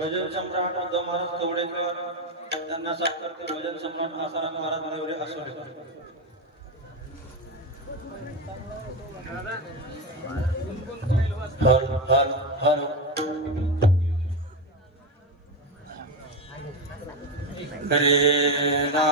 भजन सम्राट उद्धव महाराज कवडेकर त्यांना सत्कारते भजन सम्राट आसाराम महाराज देवरे असोले। हर हर हर रे ना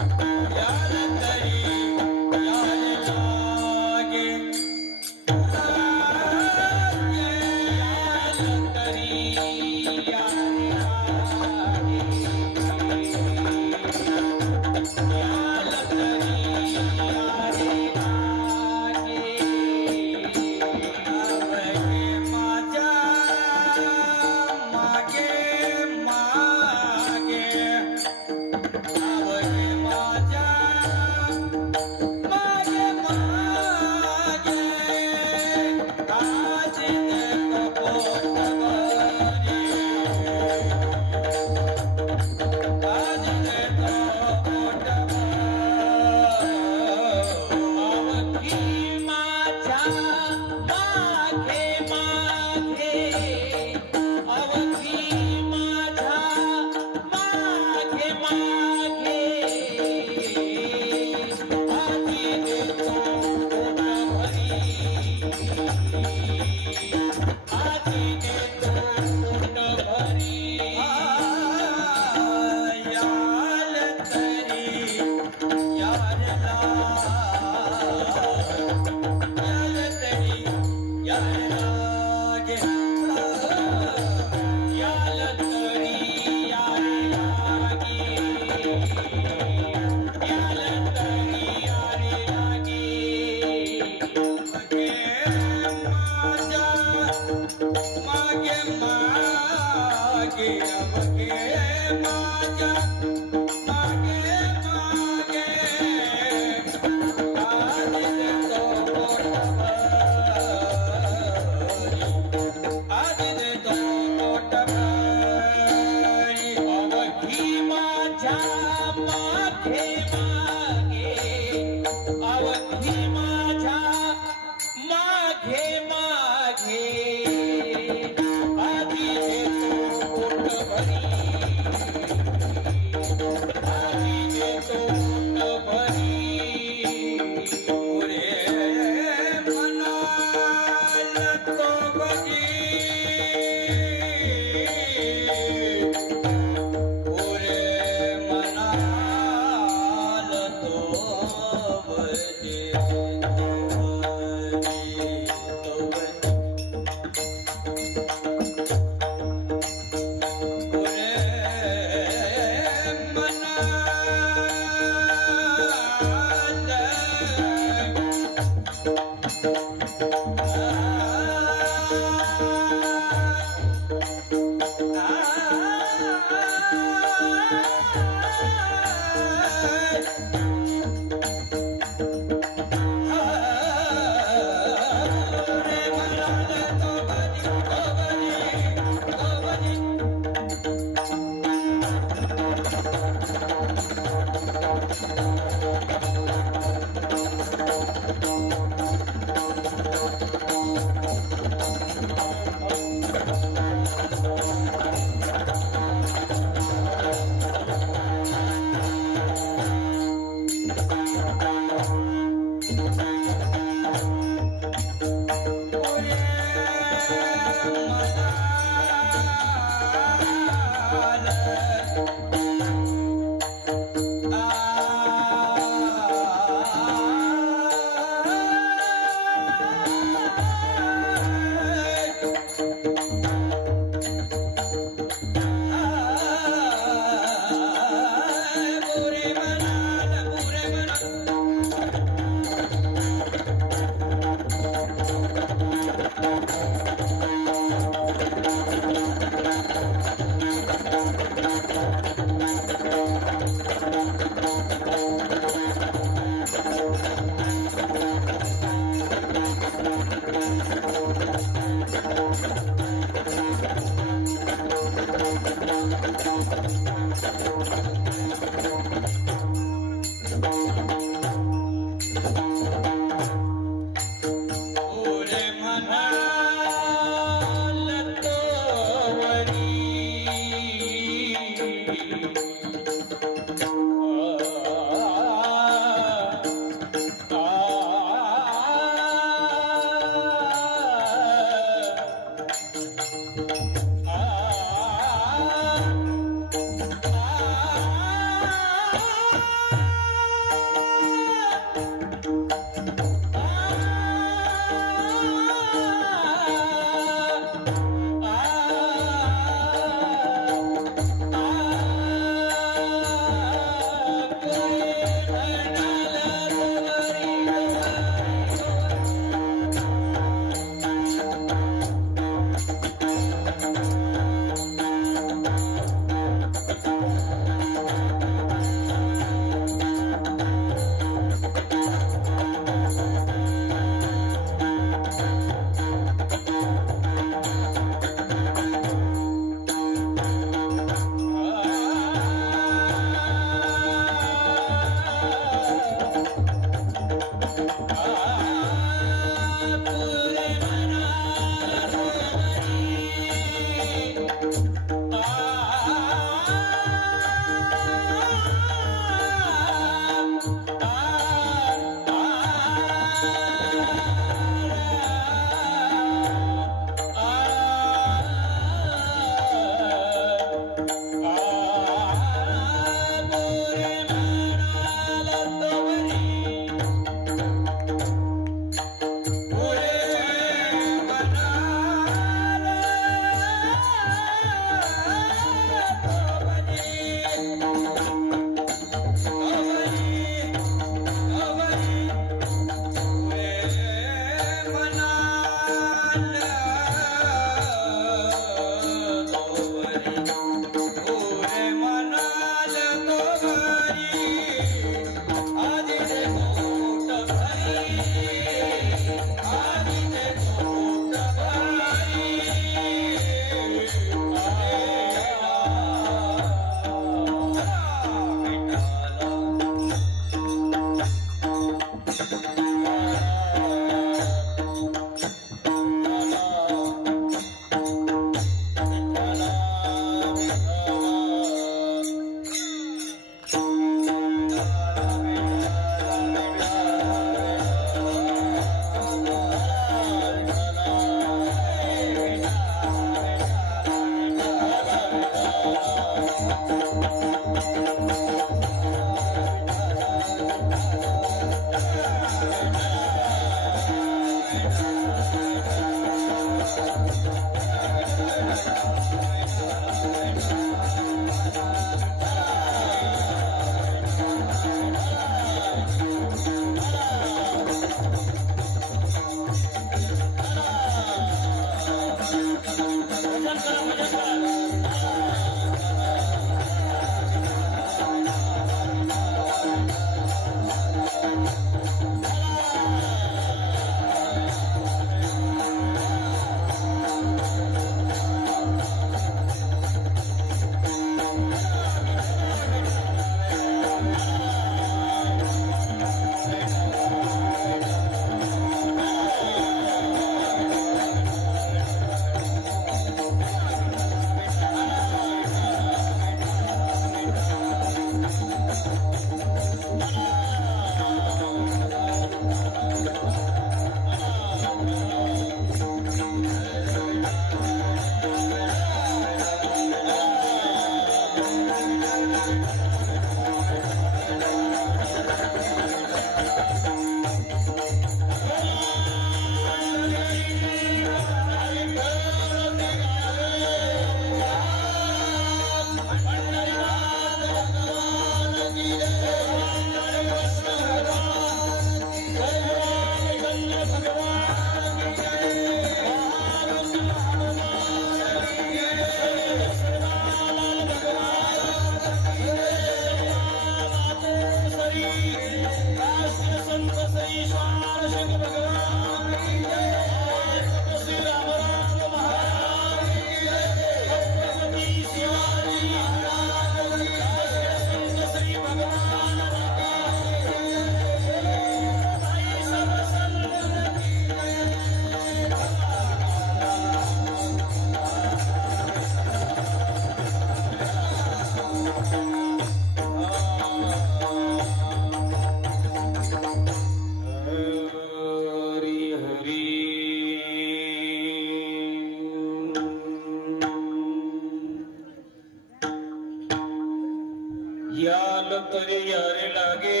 तरी यारे लागे,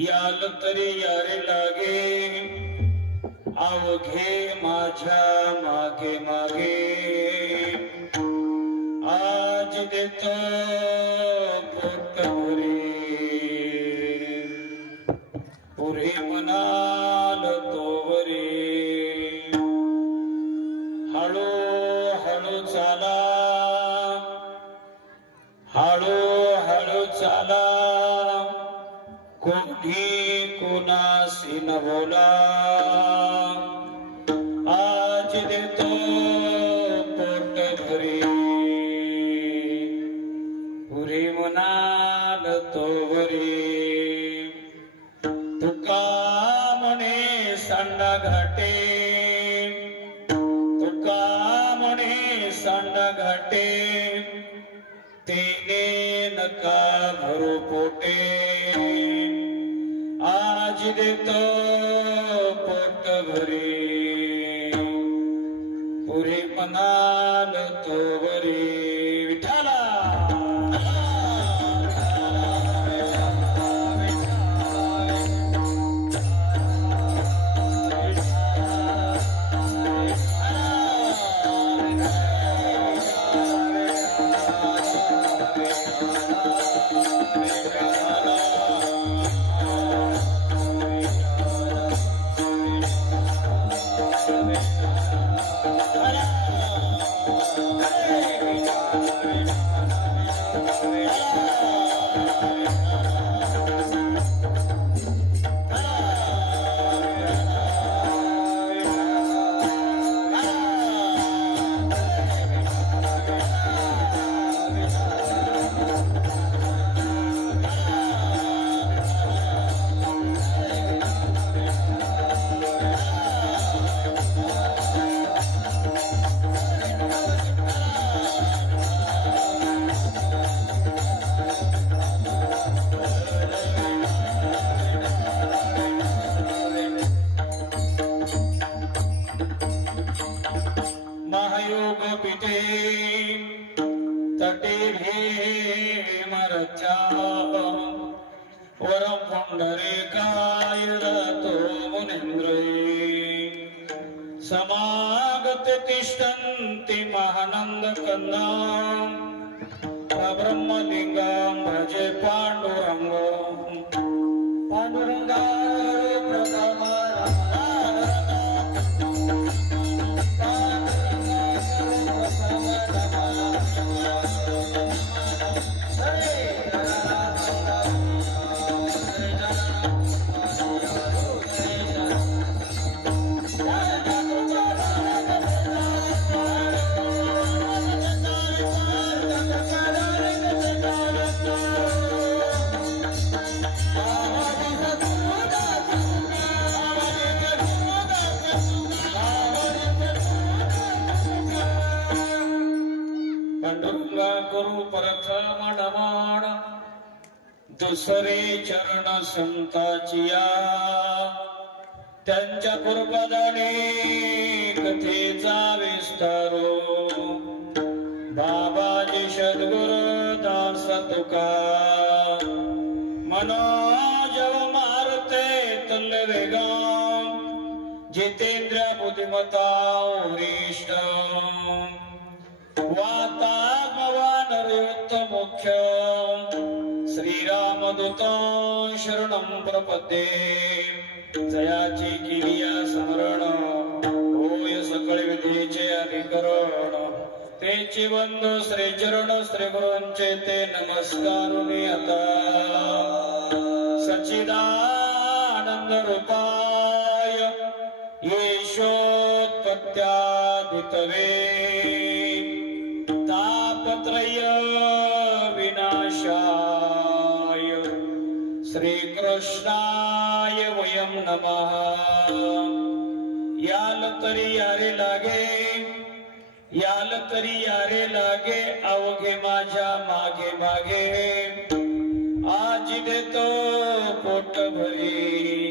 याल तरी यारे लागे, अवघे माझ्या मागे मागे. आज देतो पोट भरी, पुरे म्हणाल तोवरी. हळू हळू चाला, हळू हळू चाला, कोणी कोणाशी न बोला. आज देतो पोट भरी, पुरे म्हणाल तोवरी. तुका म्हणे सांडा घाटे, तुका म्हणे सांडा घाटे, तेने नका भरू पोटे. आज देतो पोट भरी, पुरे म्हणाल तोवरी. विठाला तटे भीमरचा वरम पुंडरे काय रातो मुनींद्रे. समागत तिष्ठन्ति महानंद कंदा, ब्रह्मलिंगं भजे पांडुरंगं. पांडुरंगा प्रथम गुरु प्रथम नमन, दुसरे चरण संताचिया. त्यांच्या गुरुपदाने कथेचा विस्तारो. बाबाजी सद्गुरु दास तुका, मनोजव मारते तल वेगा. जितेंद्र बुद्धिमता वरिष्ठ, वातात्मवानरयुक्त मुख्य. श्रीरामदूत शरणं प्रपद्ये, जयाची किलिया स्मरण. होय सकळ विधीचे अधिकरण, तेचे बंधू श्री चरण श्री गुरूंचे ते नमस्कारुनी आता. सच्चिदानंद रूपाय येशोत्पत्त्यादितवे, तापत्रय विनाशाय श्रीकृष्णाय वयं नमः. याल तरी यारे लागे, याल तरी यारे लागे, अवघे माझ्या मागे मागे. आज देतो पोट भरी,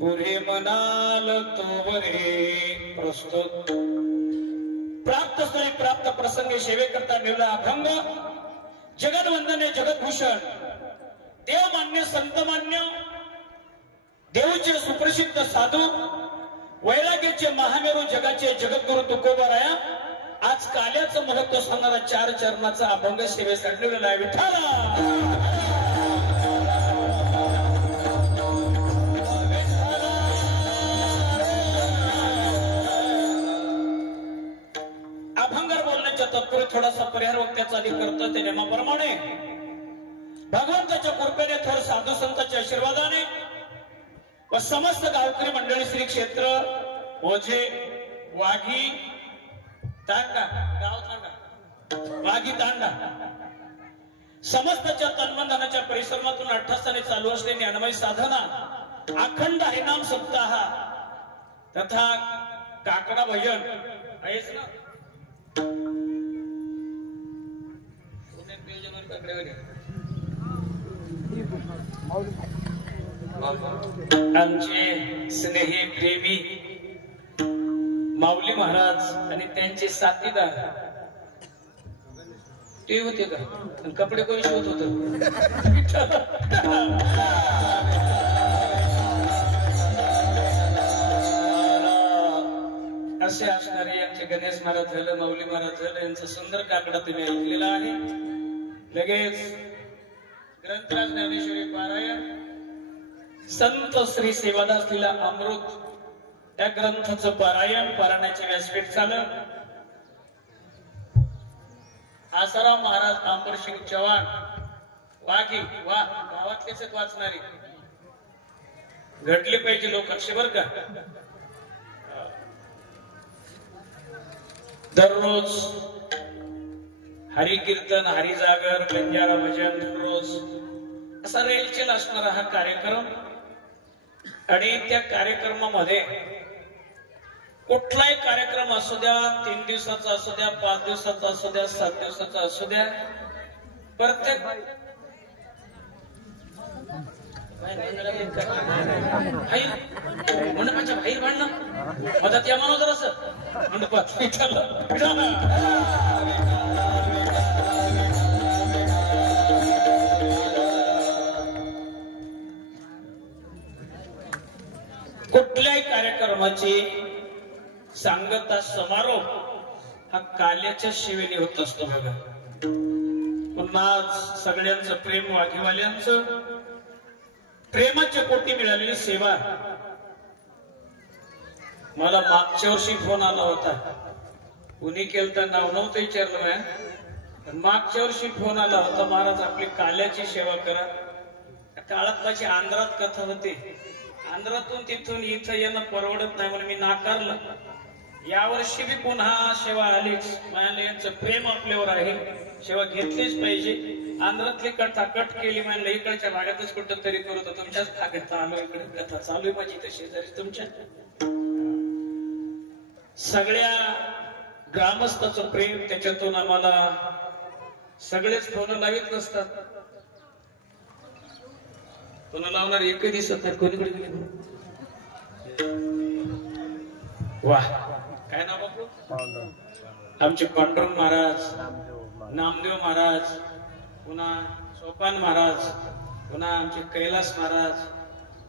पुरे म्हणाल तोवरे. प्रस्तुत प्राप्त स्थळी प्राप्त प्रसंगी सेवे करता निर्णय अभंग. जगदवंदने जगदभूषण देवमान्य संतमान्य देवचे सुप्रसिद्ध साधू वैराग्याचे महामेरू जगाचे जगद्गुरु तुकोबाराया आज काल्याचं महत्व सांगणारा 4 चरणाचा अभंग सेवेसाठी लिहिलेला आहे. विठ्ठला तत्पूर्वी थोडासा परिहार वक्त्याचा आधी करतो त्या नियमाप्रमाणे भगवंताच्या कृपेने थोर साधू संतांच्या आशीर्वादाने व समस्त गावकरी मंडळी श्री क्षेत्र ओझे वाघी तांडा गाव तांडा वाघी तांडा समस्तच्या तन्मनधनाच्या परिश्रमातून 8 स्थानी चालू असलेली ज्ञानमय साधना अखंड हरिनाम सप्ताह तथा काकडा भजन आहेच ना आमचे स्नेही प्रेमी माऊली महाराज आणि त्यांचे साथीदार ते होते का कपडे कोणी शिवत होत असे असणारे आमचे गणेश महाराज झालं माऊली महाराज झालं यांचा सुंदर काकडा तुम्ही ऐकलेला आहे. लगेच ग्रंथराज ज्ञानेश्वरी पारायण संत श्री सेवादास लीला अमृत त्या ग्रंथाचं पारायणाचे व्यासपीठ झालं. आसाराम महाराज आंबरसिंग चव्हाण वाघी वा गावातलेच वाचणारे घडले पाहिजे लोक अक्षय बर का. दररोज हरी कीर्तन हरी जागर बंजारा भजन दररोज असा रेलचेल असणारा हा कार्यक्रम आणि त्या कार्यक्रमामध्ये कुठलाही कार्यक्रम असू द्या 3 दिवसाचा असू द्या 5 दिवसाचा असू द्या 7 दिवसाचा असू द्या प्रत्येक मंडपाच्या बाहेर भांडणं मदत या म्हणून जर असं मंडपात कुठल्याही कार्यक्रमाची सांगता समारोप हा काल्याच्या शिवेने होत असतो बघा. पुन्हा सगळ्यांचं प्रेम वाघीवाल्यांचं प्रेमाच्या पोटी मिळालेली सेवा. मला मागच्या वर्षी फोन आला होता कुणी केलं तर नाव नव्हतं विचारलं पण मागच्या वर्षी फोन आला होता महाराज आपली काल्याची सेवा करा. काळात माझी आंध्रात कथा होती आंध्रातून तिथून इथं येणं परवडत नाही म्हणून मी नाकारलं. यावर्षी बी पुन्हा सेवा आलीच म्हणाले यांचं प्रेम आपल्यावर आहे सेवा घेतलीच पाहिजे. आंध्रातली कथा कट केली म्हणलं इकडच्या भागातच कुठं तरी करू तर तुमच्याच भागात आलो इकडे कथा चालू आहे माझी तशी जरी तुमच्या सगळ्या ग्रामस्थाचं प्रेम त्याच्यातून आम्हाला सगळेच फोन लावित नसतात. फोन लावणार एकही दिसत नाही कोणीकडे गेले वा काय नाव बापू आमचे पांडुरंग महाराज नामदेव महाराज पुन्हा सोपान महाराज पुन्हा आमचे कैलास महाराज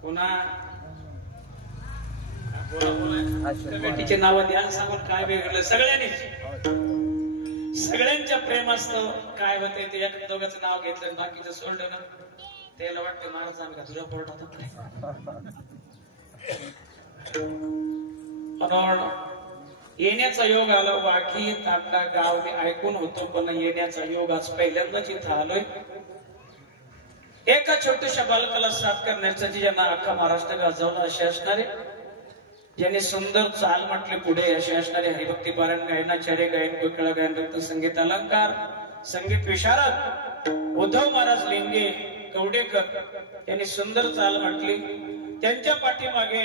पुन्हा कमिटीचे नाव ध्यान सांगून काय वेगळं सगळ्यांच्या प्रेम असतं काय होते ते एक दोघांचं नाव घेतलं बाकीचं सोडलं ना त्याला वाटतं महाराज आम्ही का तुझ्या पोटात येण्याचा योग आला वाकी तांडा गाव ऐकून होतो पण येण्याचा योग आज पहिल्यांदाच इथं आलोय. एका छोट्याशा बालकाला साथ करण्यासाठी ज्यांना अख्खा महाराष्ट्र गाजवला असे असणारे ज्यांनी सुंदर चाल म्हटले पुढे असे असणारे हरिभक्ती पारायण गायनाचार्य गायन कोकिळा गायन रत्न संगीत अलंकार संगीत विशारद उद्धव महाराज लिंगे कवडेकर यांनी सुंदर चाल म्हटली. त्यांच्या पाठीमागे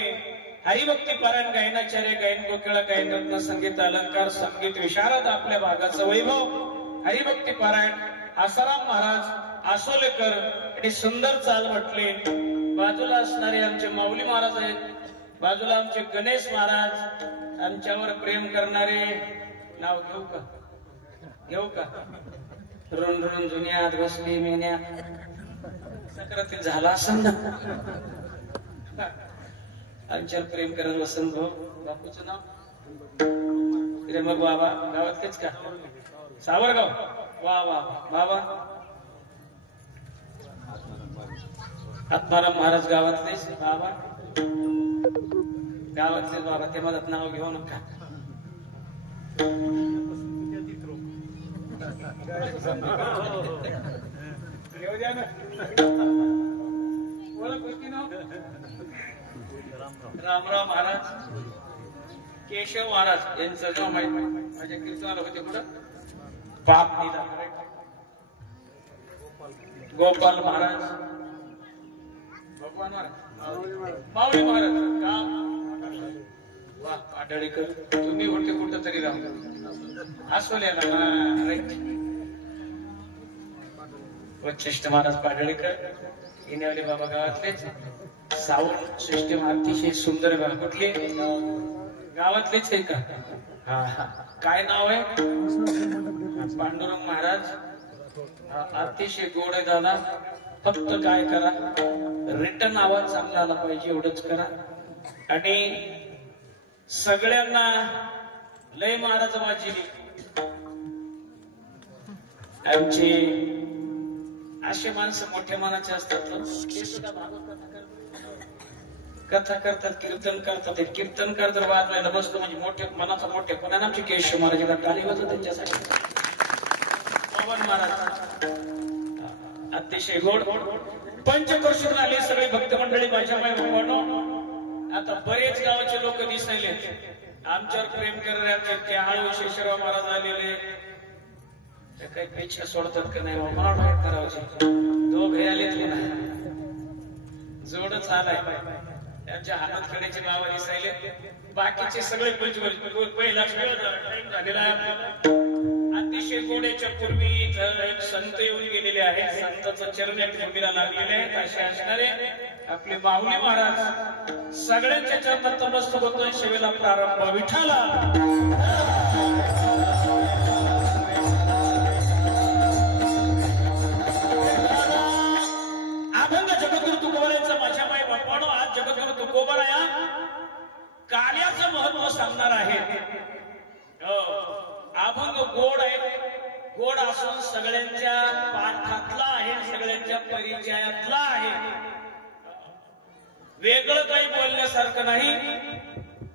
हरिभक्ती पारायण गायनाचार्य गायन कोकिळा गायन रत्न संगीत अलंकार संगीत विशारद आपल्या भागाचं वैभव हरिभक्ती पारायण आसाराम महाराज आसोलेकर आणि सुंदर चाल म्हटले. बाजूला असणारे आमचे माऊली महाराज आहेत बाजूला आमचे गणेश महाराज आमच्यावर प्रेम करणारे नाव घेऊ का रण रण जुन्यात बसली मेन्या सक्रातील झाला असं ना आमच्यावर प्रेम करत वसंत भाऊ बापूचं नाव प्रेमक बाबा गावातलेच का सावरगाव वा वा बाबा आत्माराम महाराज गावातलेच बाबा गावातलेच बाबा ते मदत नाव घेऊ नका रामराव महाराज केशव महाराज यांचं नाव माहित माझ्या कीर्तनाला होते पुढं बाप दिला गोपाल महाराज भगवान महाराज माऊली महाराज वा आढळेकर तुम्ही होते कुठं तरी राम आसवल्याला वशिष्ठ महाराज पाडळेकर येण्यावाले बाबा गावातलेच साऊंड सिस्टीम अतिशय सुंदर कुठले गावातलेच आहे का हा काय नाव आहे पांडुरंग महाराज अतिशय गोड आहे दादा फक्त काय करा रिटर्न आवाज चांगला आला पाहिजे एवढंच करा आणि सगळ्यांना लय महाराज वाजली आमचे असे माणसं मोठ्या मनाचे असतात ते सुद्धा कथा करतात कीर्तन करतात कीर्तनकार जर वाजवायला बसतो म्हणजे मोठ्या मनाचा मोठे पण आमचे केशव महाराजांना टाळी वाजवत त्यांच्यासाठी पवन महाराज अतिशय गोड पंचकृषीतून आले सगळे भक्त मंडळी माझ्या माय आता बरेच गावाचे लोक दिसायले आमच्यावर प्रेम करणारे आमचे ते आळू शेषराव महाराज आलेले काही पेक्षा सोडतात का नाही मला वाटत करावचे दोघे आले जोडच आलाय त्यांच्या हातात खेळायचे बाबा दिसायले बाकीचे सगळे पहिला झालेला आहे अतिशय गोड्याच्या पूर्वी एक संत येऊन गेलेले आहेत संतांचं चरण भूमीला लागलेले आहेत असे असणारे आपले माऊली महाराज सगळ्यांच्या चरणात नमस्कार होतोय सेवेला प्रारंभ विठाला कार्याचं महत्व सांगणार आहे अभंग गोड आहे गोड असून सगळ्यांच्या पाठातला आहे सगळ्यांच्या परिचयातला आहे वेगळं काही बोलण्यासारखं नाही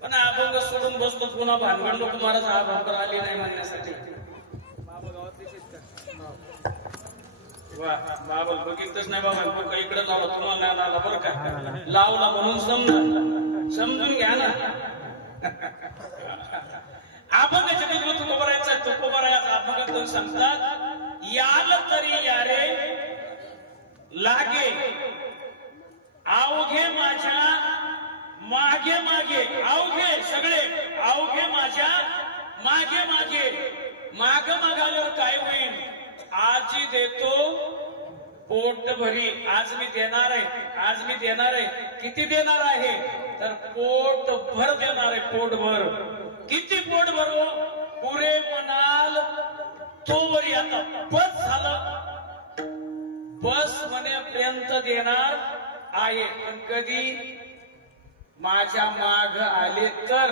पण अभंग सोडून बसतो पुन्हा भानगड लोक महाराज अभंग आली नाही म्हणण्यासाठी बाबा बघितच नाही बाबा इकडे लावला तुम्हाला लावला बरं का लावला म्हणून समजून घ्या ना अभंग जगद्गुरु तुकोबारायांचा तुकोबारायाचा अभंगातून सांगतात याल तरी यारे लागे अवघे माझ्या मागे मागे अवघे सगळे अवघे माझ्या मागे मागे माग मागाल्यावर काय होईल आजी देतो पोट भरी आज मी देणार आहे किती देणार आहे तर पोट भर देणार आहे पोटभर किती पोट भरो पुरे म्हणाल तो वरी आता बस झालं बस म्हणेपर्यंत देणार आहे पण कधी माझ्या माग आले तर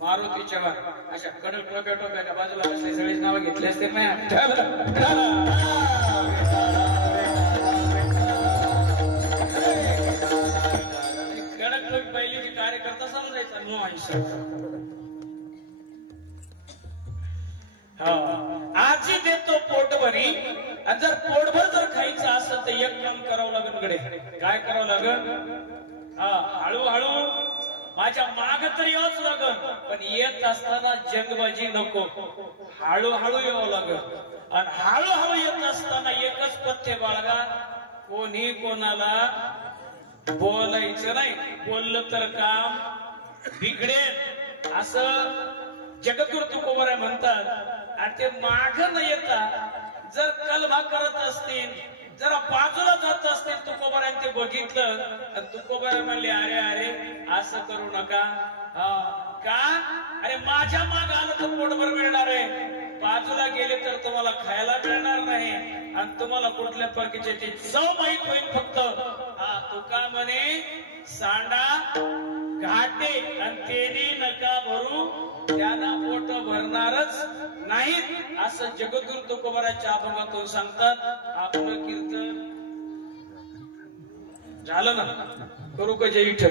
मारुती चव्हाण अशा कडक टोप्या बाजूला बसले सगळेच नाव घेतले असते नाही कडक टोपी पहिली कार्यकर्ता समजायचा नो आयुष्य आजी देतो पोटभरी आणि जर पोटभर जर खायचं असेल तर एक काम करावं लागेल कडे काय करावं लागेल हळूहळू माझ्या माग तर यावंच लागल पण येत असताना जंगबाजी नको हळूहळू यावं लागल आणि हळूहळू येत असताना एकच पथ्य बाळगा कोणी कोणाला बोलायचं नाही बोललं तर काम बिघडेल असं जगद्गुरु तुकोबाराय म्हणतात आणि ते माग न येता जर कलमा करत असतील जरा बाजूला जात असतील तुकोबारांनी ते बघितलं आणि तुकोबारा म्हणले अरे अरे असं करू नका. का अरे माझ्या माग आलं तर पोटभर मिळणार आहे, बाजूला गेले तर तुम्हाला खायला मिळणार नाही आणि तुम्हाला कुठल्या प्रकारची चव माहित होईल. फक्त तुका म्हणे सांडा घाटे आणि तेने नका भरू, त्यांना पोट भरणारच नाहीत असं जगद्गुरु तुकोबाराच्या अभंगातून सांगतात. आपलं कीर्तन झालं ना, करू का जय विठ्ठल.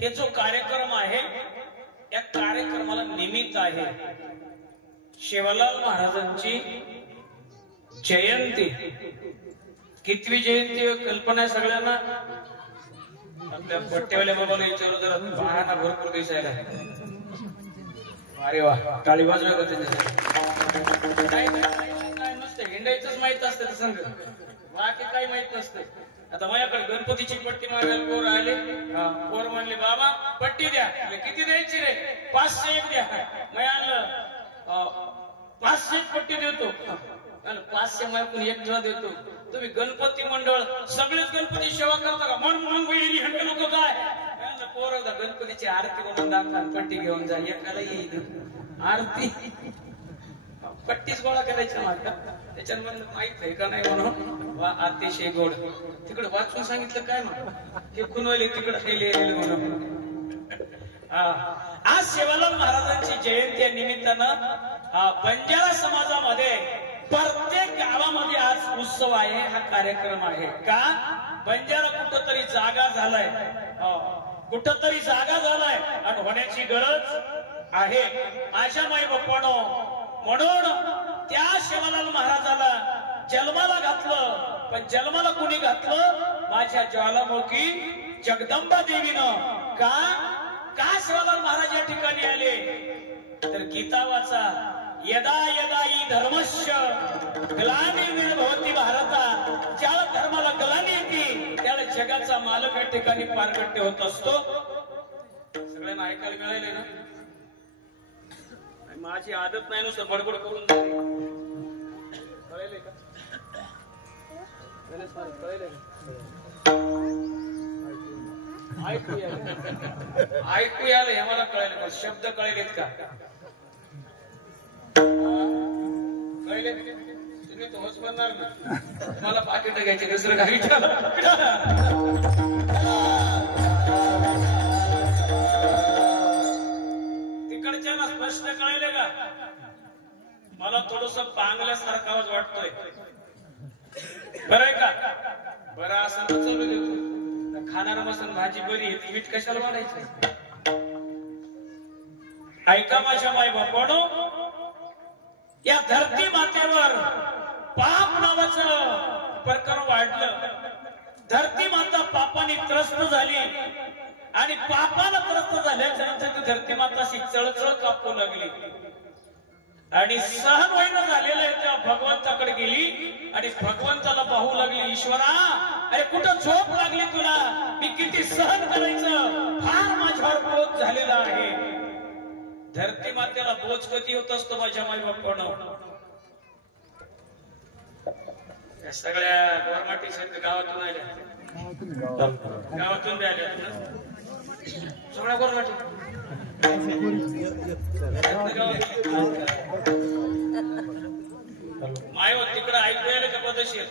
हे जो कार्यक्रम आहे या कार्यक्रमाला निमित्त आहे सेवालाल महाराजांची जयंती. कितवी जयंती कल्पना आहे सगळ्यांना? आपल्या पट्ट्यावाल्या बाबाला विचारू जरा, पाहणा भरपूर दिसायला. अरे वा, टाळी वाजवा का त्यांच्यासाठी. काय नसतं, हिंडायचंच माहित असतं संघ, बाकी काही माहित नसतं. आता माझ्याकडे गणपतीची पट्टी मागायला पोर आले, पोर म्हणले बाबा पट्टी द्या. किती द्यायची रे? 500 एक द्या. मी आणलं 500 पट्टी देतो. 500 मागून एक तुला देतो. तुम्ही गणपती मंडळ सगळेच गणपती सेवा करता का? मग हंडे नको काय पोर गणपतीची आरती म्हणून दाखवा, पट्टी घेऊन जा. एकाला येईल आरती, पट्टीच गोळा करायच्या मागता. त्याच्यामध्ये माहित आहे का नाही म्हणून वा अतिशय गोड. तिकडे वाचून सांगितलं काय म्हणून हे खुनवले तिकडे खायले म्हणून. आज सेवालाल महाराजांची जयंती निमित्तानं बंजारा समाजामध्ये प्रत्येक गावामध्ये आज उत्सव आहे, हा कार्यक्रम आहे. का बंजारा कुठंतरी जागा झालाय, कुठंतरी जागा झालाय आणि होण्याची गरज आहे. माझ्या माई बाप्पानो, म्हणून त्या सेवालाल महाराजाला जन्माला घातलं. पण जन्माला कुणी घातलं? माझ्या ज्वालामुखी जगदंबा देवीनं. का सेवालाल महाराज या ठिकाणी आले? तर गीता वाचा, यदा यदा हि धर्मस्य ग्लानिर्भवति भारता. ज्याला धर्माला ग्लानी येते त्याला जगाचा मालक या ठिकाणी पारगट्य होत असतो. सगळ्यांना ऐकायला मिळाले ना? माझी आदत नाही नुसतं बडबड करून कळले का? ऐकू यायला हे मला कळले, पण शब्द कळलेत का? कळले तुम्ही तो होच म्हणणार ना, मला पाकिट घ्यायचे दुसरं काही. तिकडच्या स्पष्ट कळले का? मला थोडस पांगल्यासारखा आवाज वाटतोय, बरं आहे का? बरं असं चालू देतो. खाणारा मसन भाजी बरी आहे, मीठ कशाला वाढायचं? ऐका माझ्या माई बापानो, या धरती मातेवर पाप नावाचं प्रकरण वाढलं. धरती माता पापाने त्रस्त झाली आणि पापाला त्रस्त झाल्याच्या नंतर धरती माताशी चळचळ कापू लागली आणि सहन होईना झालेलं आहे. तेव्हा भगवंताकडे गेली आणि भगवंताला पाहू लागली, ईश्वरा अरे कुठं झोप लागली तुला? मी किती सहन करायचं, फार माझ्यावर बोध झालेला आहे. धरती मातेला बोझ कधी होत असतो माझ्या माई बापानं? या सगळ्या गोरमाटी संघ गावातून आल्या, गावातून आल्या सगळ्या गोरमाटी. माय तिकडं ऐकू यायला का पदशीर?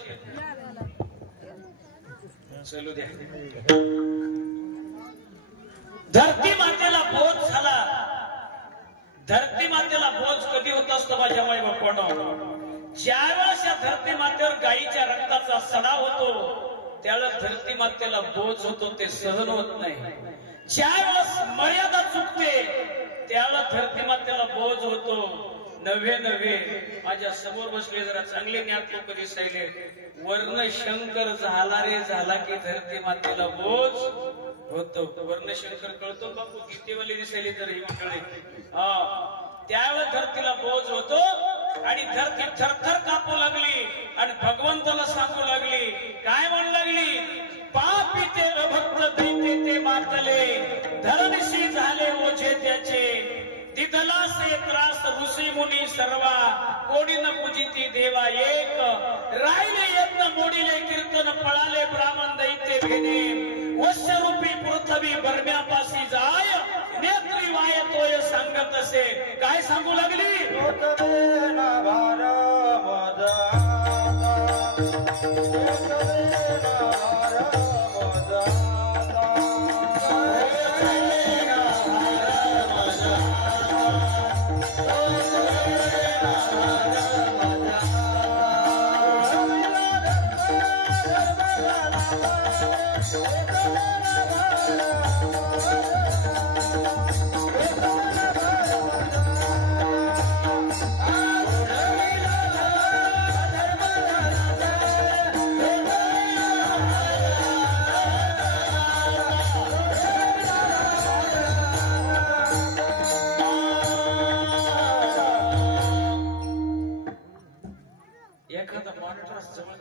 चलू द्या. धरती मातेला बोध झाला. धरती मातेला बोझ कधी होत असतो माझ्या माई बापानं? ज्यावेळेस या धरती मातेवर गायीच्या रक्ताचा सडा होतो त्यावेळेस धरती मातेला बोझ होतो, ते सहन होत नाही. ज्यावेळेस मर्यादा चुकते त्यावेळेस धरती मातेला बोझ होतो. नव्हे नव्हे माझ्या समोर बसले जरा चांगले ज्ञात लोक दिसायले. वर्ण शंकर झाला रे झाला की धरती मातेला बोझ होतो. वर्ण शंकर कळतो बापू, गीतेवाले दिसायले तर ही मंडळी. त्यावेळेस धरतीला बोझ होतो आणि धरती थरथर कापू लागली आणि भगवंताला सांगू लागली, काय म्हणू लागली? पापी ते भक्त दैते ते मातले धरणशी झाले ओझे त्याचे दिदला से त्रास ऋषी मुनी सर्वा कोणी न पूजिती देवा एक राहिले यत्न मोडीले कीर्तन पळाले ब्राह्मण दैत्य भेने वश्यरूपी पृथ्वी बर्म्यापासी जाय नेत्री वाय तोय सांगत असे काय सांगू लागली एखादा मॉनिटर जवळ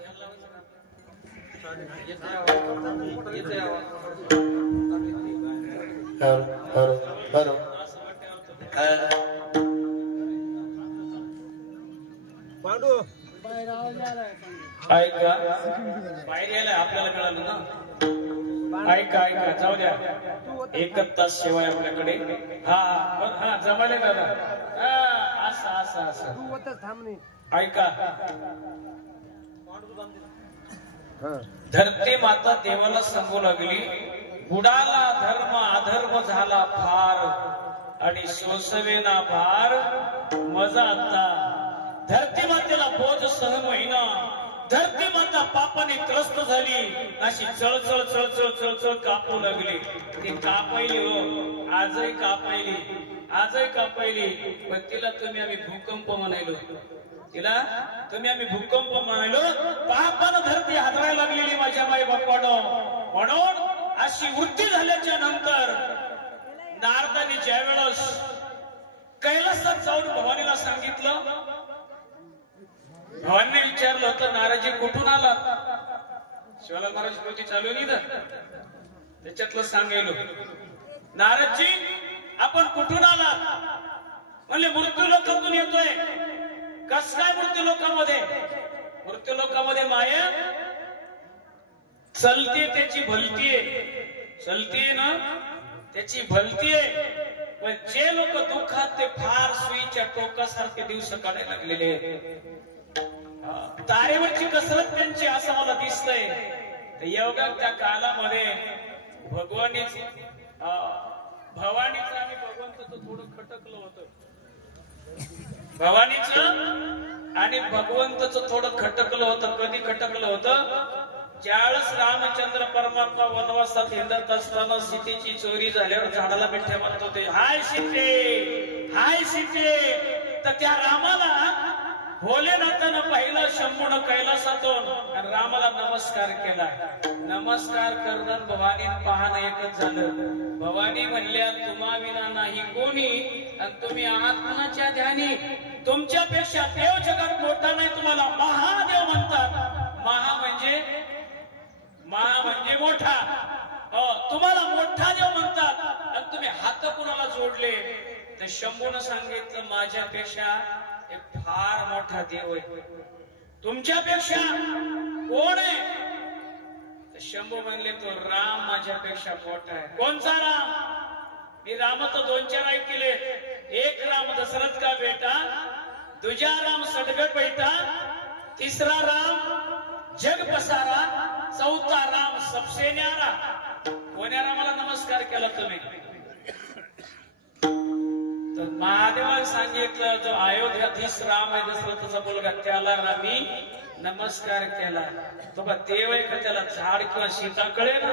घ्यायला ऐका बाहेर यायला आपल्याला कळालं ना ऐका ऐका जाऊ द्या एकच तास सेवा आहे आपल्याकडे हा हा जमाले दादा असं असं असं ऐका धरती माता देवाला सांगू लागली बुडाला धर्म अधर्म झाला फार आणि सोसवेना भार मजा आता धरती मातेला बोध सहन होईना धरती माता पापाने त्रस्त झाली अशी चळचळ चळचळ चळचळ कापू लागली ती कापायली हो आजही कापायली पण तिला तुम्ही आम्ही भूकंप म्हणायलो तिला तुम्ही आम्ही भूकंप म्हणायलो पापानं धरती हादरायला लागलेली माझ्या माई बापानं म्हणून अशी वृत्ती झाल्याच्या नंतर नारदाने ज्या वेळेस कैलासात जाऊन भवानीला सांगितलं भवानीने विचारलं होतं नाराजी कुठून आला शिवाला महाराज कृती चालू नाही ना त्याच्यातलं सांगेलो नारदजी आपण कुठून आला म्हणले मृत्यू लोकातून येतोय कस काय मृत्यू लोकामध्ये माया चलते त्याची भलतीये चलतीये ना त्याची भलतीये पण जे लोक दुःखात ते फार सुईच्या टोकासारखे दिवस काढायला लागलेले तारेवरची कसरत त्यांची असं मला दिसतंय योगा त्या कालामध्ये भगवानीच भवानीच आणि भगवंताचं थोडं खटकलं होतं भवानीचं आणि भगवंताचं थोडं खटकलं होतं कधी खटकलं होतं ज्यावेळेस रामचंद्र परमात्मा वनवासात हिंडत असताना सीतेची चोरी झाल्यावर झाडाला मिठ्या म्हणत होते हाय सीते तर त्या रामाला भोलेनाथानं पाहिलं शंभून कैलासातून आणि रामाला नमस्कार केला नमस्कार करणं भवानी पाहणं एकच झालं भवानी म्हणल्या तुम्हा विना नाही कोणी आणि तुम्ही आत्मनाच्या ध्यानी तुमच्यापेक्षा देव जगात मोठा नाही तुम्हाला महादेव म्हणतात महा म्हणजे मोठा तुम्हाला मोठा देव म्हणतात आणि तुम्ही हात कुणाला जोडले तर शंभून सांगितलं माझ्यापेक्षा एक फार मोठा देव आहे तुमच्यापेक्षा कोण आहे शंभू म्हणले तो राम माझ्यापेक्षा मोठा आहे कोणचा राम मी राम तर 2-4 ऐकले एक राम दशरथ का बेटा दुजा राम सडगड बैठा तिसरा राम जग पसारा चौथा राम सबसे न्यारा कोण्या रामाला नमस्कार केला तुम्ही तर महादेवाने सांगितलं जो अयोध्याधीश राम आहे दशरथाचा मुलगा त्याला आम्ही नमस्कार केला तो का देव आहे का त्याला झाड किंवा सीता कळेल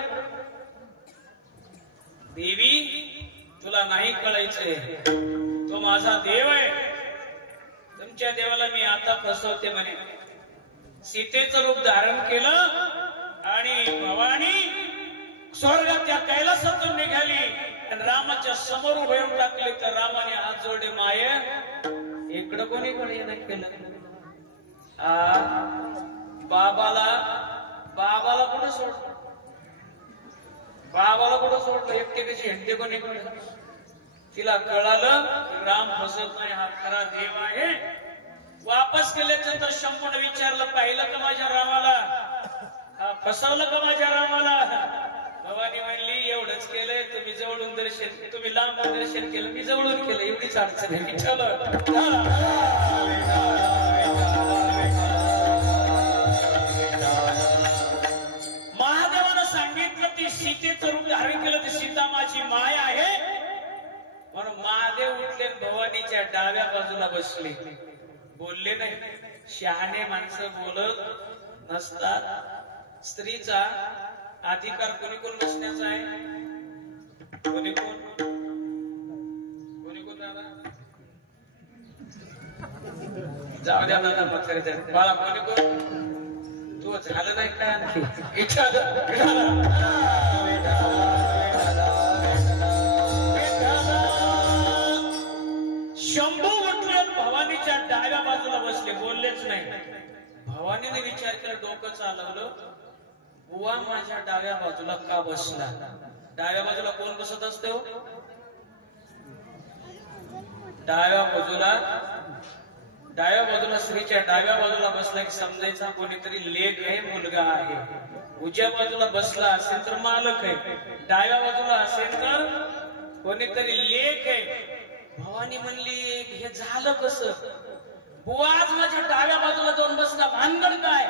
देवी तुला नाही कळायचंय तो माझा देव आहे तुमच्या देवाला मी आता फसवते म्हणे सीतेचं रूप धारण केलं आणि भवानी स्वर्गात त्या कैलासातून निघाली आणि रामाच्या समोर उभे टाकले तर रामाने हात जोडे माय इकडं कोणी नाही केलं बाबाला कुठे सोड बाबाला कुठं सोडलं, एकटे कशी हिंडते कोणी कोणी. तिला कळालं राम फसत नाही, हा खरा देव आहे. वापस केल्यानंतर शंभून विचारलं, पाहिलं का माझ्या रामाला, फसवलं का माझ्या रामाला. भवानी म्हणली एवढंच केलंय, तुम्ही जवळून दर्शन, तुम्ही लांबून दर्शन केलं, मी जवळून केलं, एवढीच अडचण आहे. महादेवानं सांगितलं ती सीतेचं रूप धारण केलं, ती सीता माझी माय आहे. म्हणून महादेव उठले, भवानीच्या डाव्या बाजूला बसले, बोलले नाही. शहाणे माणसं बोलत नसतात. स्त्रीचा अधिकार कोणी कोण बसण्याचा आहे, कोणी कोण दादा जाऊ द्या दादा पत्करी बाळा, कोणी कोण तू झालं नाही का आणखी इच्छा. शंभू उठले, भवानीच्या डाव्या बाजूला बसले, बोललेच नाही. भवानीने विचार केला, डोकं चालवलं, बुवा माझ्या डाव्या बाजूला का बसला. डाव्या बाजूला कोण बसत असते हो, डाव्या बाजूला स्त्रीच्या डाव्या बाजूला बसला की समजायचा कोणीतरी लेक आहे, मुलगा आहे. उजव्या बाजूला बसला असेल तर मालक आहे, डाव्या बाजूला असेल तर कोणीतरी लेक आहे. भवानी म्हणली हे झालं कसं, बुवा आज माझ्या डाव्या बाजूला जाऊन बसला, भानगड काय,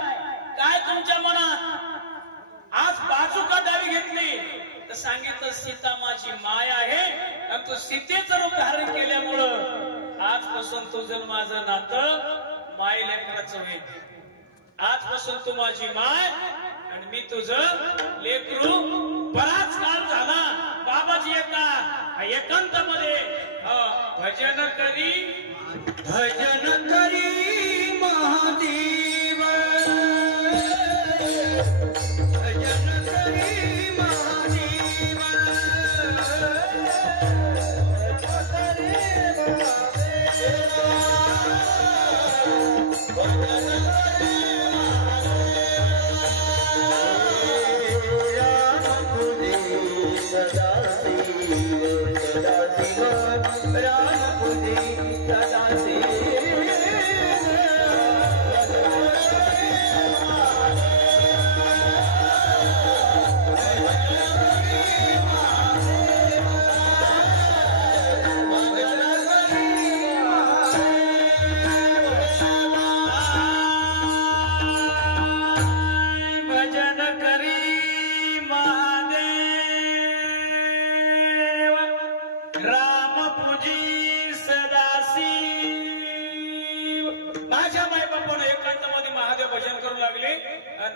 काय तुमच्या मनात, आज बाजू का डावी घेतली. तर सांगितलं सीता माझी माय आहे, आणि तू सीतेचं रूप धारण केल्यामुळं आजपासून तुझं माझं नातं माय लेकराचं होईल. आजपासून तू माझी माय आणि मी तुझं लेकरू. बराच काळ झाला बाबाजी एकांतामध्ये भजन करी महादेव, भजन करी महादेव,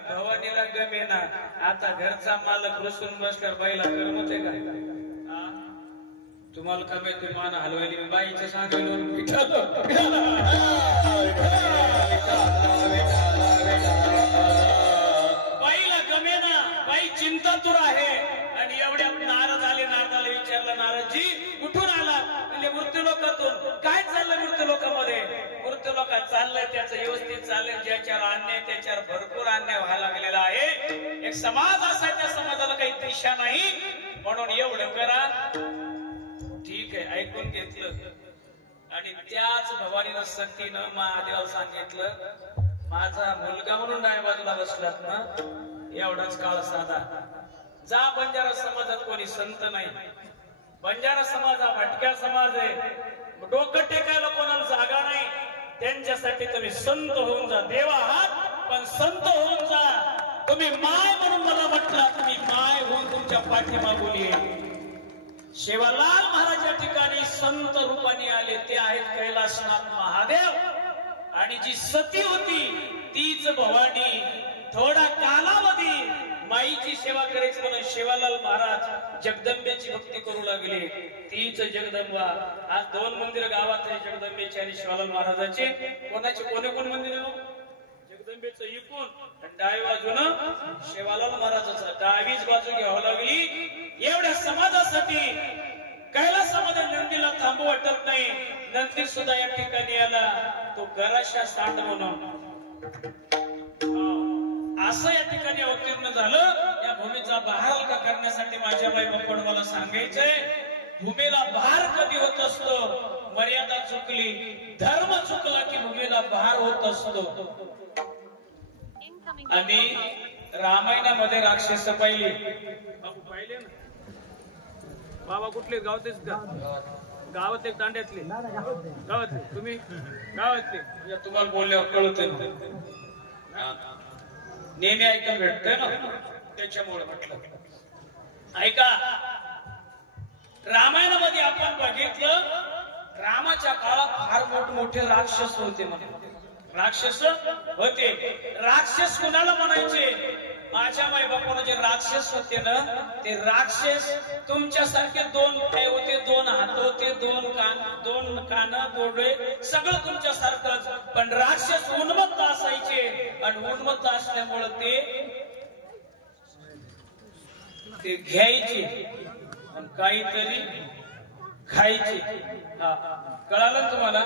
भवानीला गमेना. आता घरचा मालक रुसून बसल्यावर बाईला करमत आहे का. तुम्हाला कमे तुम्हाला हलवायली बाईच्या सांगितलं बाईला गमेना. बाई चिंतातूर आहे. आणि एवढ्या नारदाला विचारलं, नारदजी कुठून आला. म्हणजे मृत्यूलोकातून. काय चाललंय मृत्यूलोकामध्ये. मृत्यूलोकात चाललंय त्याचं व्यवस्थित चाललंय. ज्याच्यावर अन्याय त्याच्यावर भरपूर अन्याय व्हायला लागलेला आहे. एक समाज असा, त्या समाजाला काही दिशा नाही. म्हणून एवढं करा. ठीक आहे, ऐकून घेतलं. आणि त्याच भवानीनं सतीनं महादेवाला सांगितलं, माझा मुलगा म्हणून डाव्या बाजूला बसलात ना, एवढाच काळ साधा. जा बंजारा समाजात कोणी संत नाही. बंजारा समाज हा भटक्या समाज आहे. डोकं टेकायला कोणाला जागा नाही. त्यांच्यासाठी तुम्ही संत होऊन जा. देव आहात पण संत होऊन जा. तुम्ही माय म्हणून मला म्हटला, तुम्ही माय होऊन तुमच्या पाठीमागून ये. शेवालाल महाराज या ठिकाणी संत रूपाने आले. ते आहेत कैलासनाथ महादेव. आणि जी सती होती तीच भवानी. थोडा कालावधी माईची सेवा करायची म्हणून शेवालाल महाराज जगदंबेची भक्ती करू लागले. तीच जगदंबा. आज 2 मंदिर गावात आहे, जगदंबेचे आणि शिवालाल महाराजाचे. कोणाचे कोण मंदिर. जगदंबेचं इकून डावी बाजूनं शेवालाल महाराजाचा. डावीच बाजू घ्यावं लागली. एवढ्या समाजासाठी कैलासामध्ये नंदीला थांबू वाटत नाही. नंदी सुद्धा या ठिकाणी आला. तो गराशा सांड म्हणून असं या ठिकाणी अवतीर्ण झालं. या भूमीचा भार हलका करण्यासाठी माझ्या बाई बाप्पड मला सांगायचंय, भूमीला भार कधी होत असतो? मर्यादा चुकली, धर्म चुकला की भूमीला भार होत असतो. आणि रामायणामध्ये राक्षस पाहिले पाहिले ना. बाबा कुठले गावातलेच का? गावातले तांड्यातले गावातले तुम्ही गावातले म्हणजे तुम्हाला बोलल्यावर कळत नेहमी ऐका भेटतंय ना, त्याच्यामुळे म्हटलं. ऐका, रामायणामध्ये आपण बघितलं, रामाच्या काळात फार मोठमोठे राक्षस होते. राक्षस होते. राक्षस कुणाला म्हणायचे? माझ्या माई बापानं जे राक्षस होते ना, ते राक्षस तुमच्यासारखे दोन पाय होते, दोन हात होते, दोन कान डोळे, सगळं तुमच्यासारखंच. पण राक्षस उन्मत्त असायचे, आणि उन्मत्त असल्यामुळे ते घ्यायचे आणि काहीतरी खायचे. कळालं ना तुम्हाला?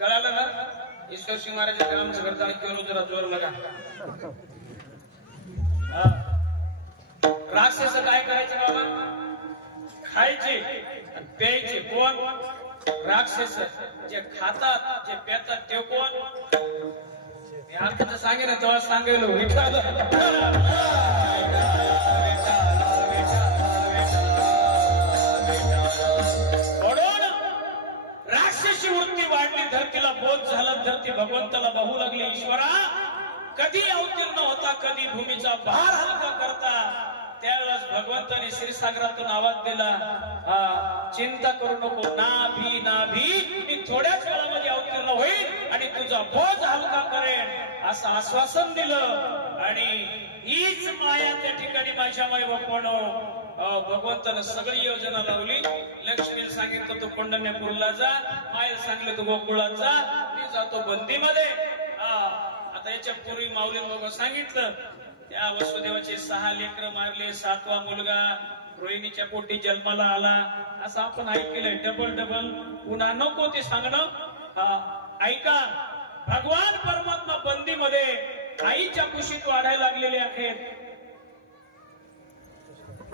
कळालं ना? ईश्वर सिंह महाराज आमचं करता जरा जोर लगा. राक्षस काय करायचे बाबा? खायचे आणि प्यायचे. कोण? राक्षस. जे खातात, जे पेतात ते कोण? मी अर्थाचं सांगेन ना, तेव्हा सांगेल विठाल. राक्षसी वृत्ती वाढली, धरतीला बोध झाला, धरती भगवंताला बहू लागली. ईश्वरा कधी अवतीर्ण होता, कधी भूमीचा भार हलका करता. त्यावेळेस भगवंताने क्षीरसागरातून आवाज दिला, चिंता करू नको, नाभी नाभी, मी थोड्याच वेळामध्ये अवतीर्ण होईल आणि तुझा बोध हलका करेन, असं आश्वासन दिलं. आणि हीच माया त्या ठिकाणी माझ्या माई बापानं भगवंतानं सगळी योजना लावली. लक्ष्मीला सांगितलं तू पंढरपूरला जा, मायला सांगितलं तू गोकुळात जा, मी जातो बंदीमध्ये. आता याच्या पूर्वी माऊलीन बघ सांगितलं, त्या वसुदेवाचे 6 लेकरं मारले, 7वा मुलगा रोहिणीच्या पोटी जन्माला आला, असं आपण ऐकलंय. डबल पुन्हा नको ते सांगणं. ऐका, भगवान परमात्मा बंदीमध्ये आईच्या कुशीत वाढायला लागलेले आहेत.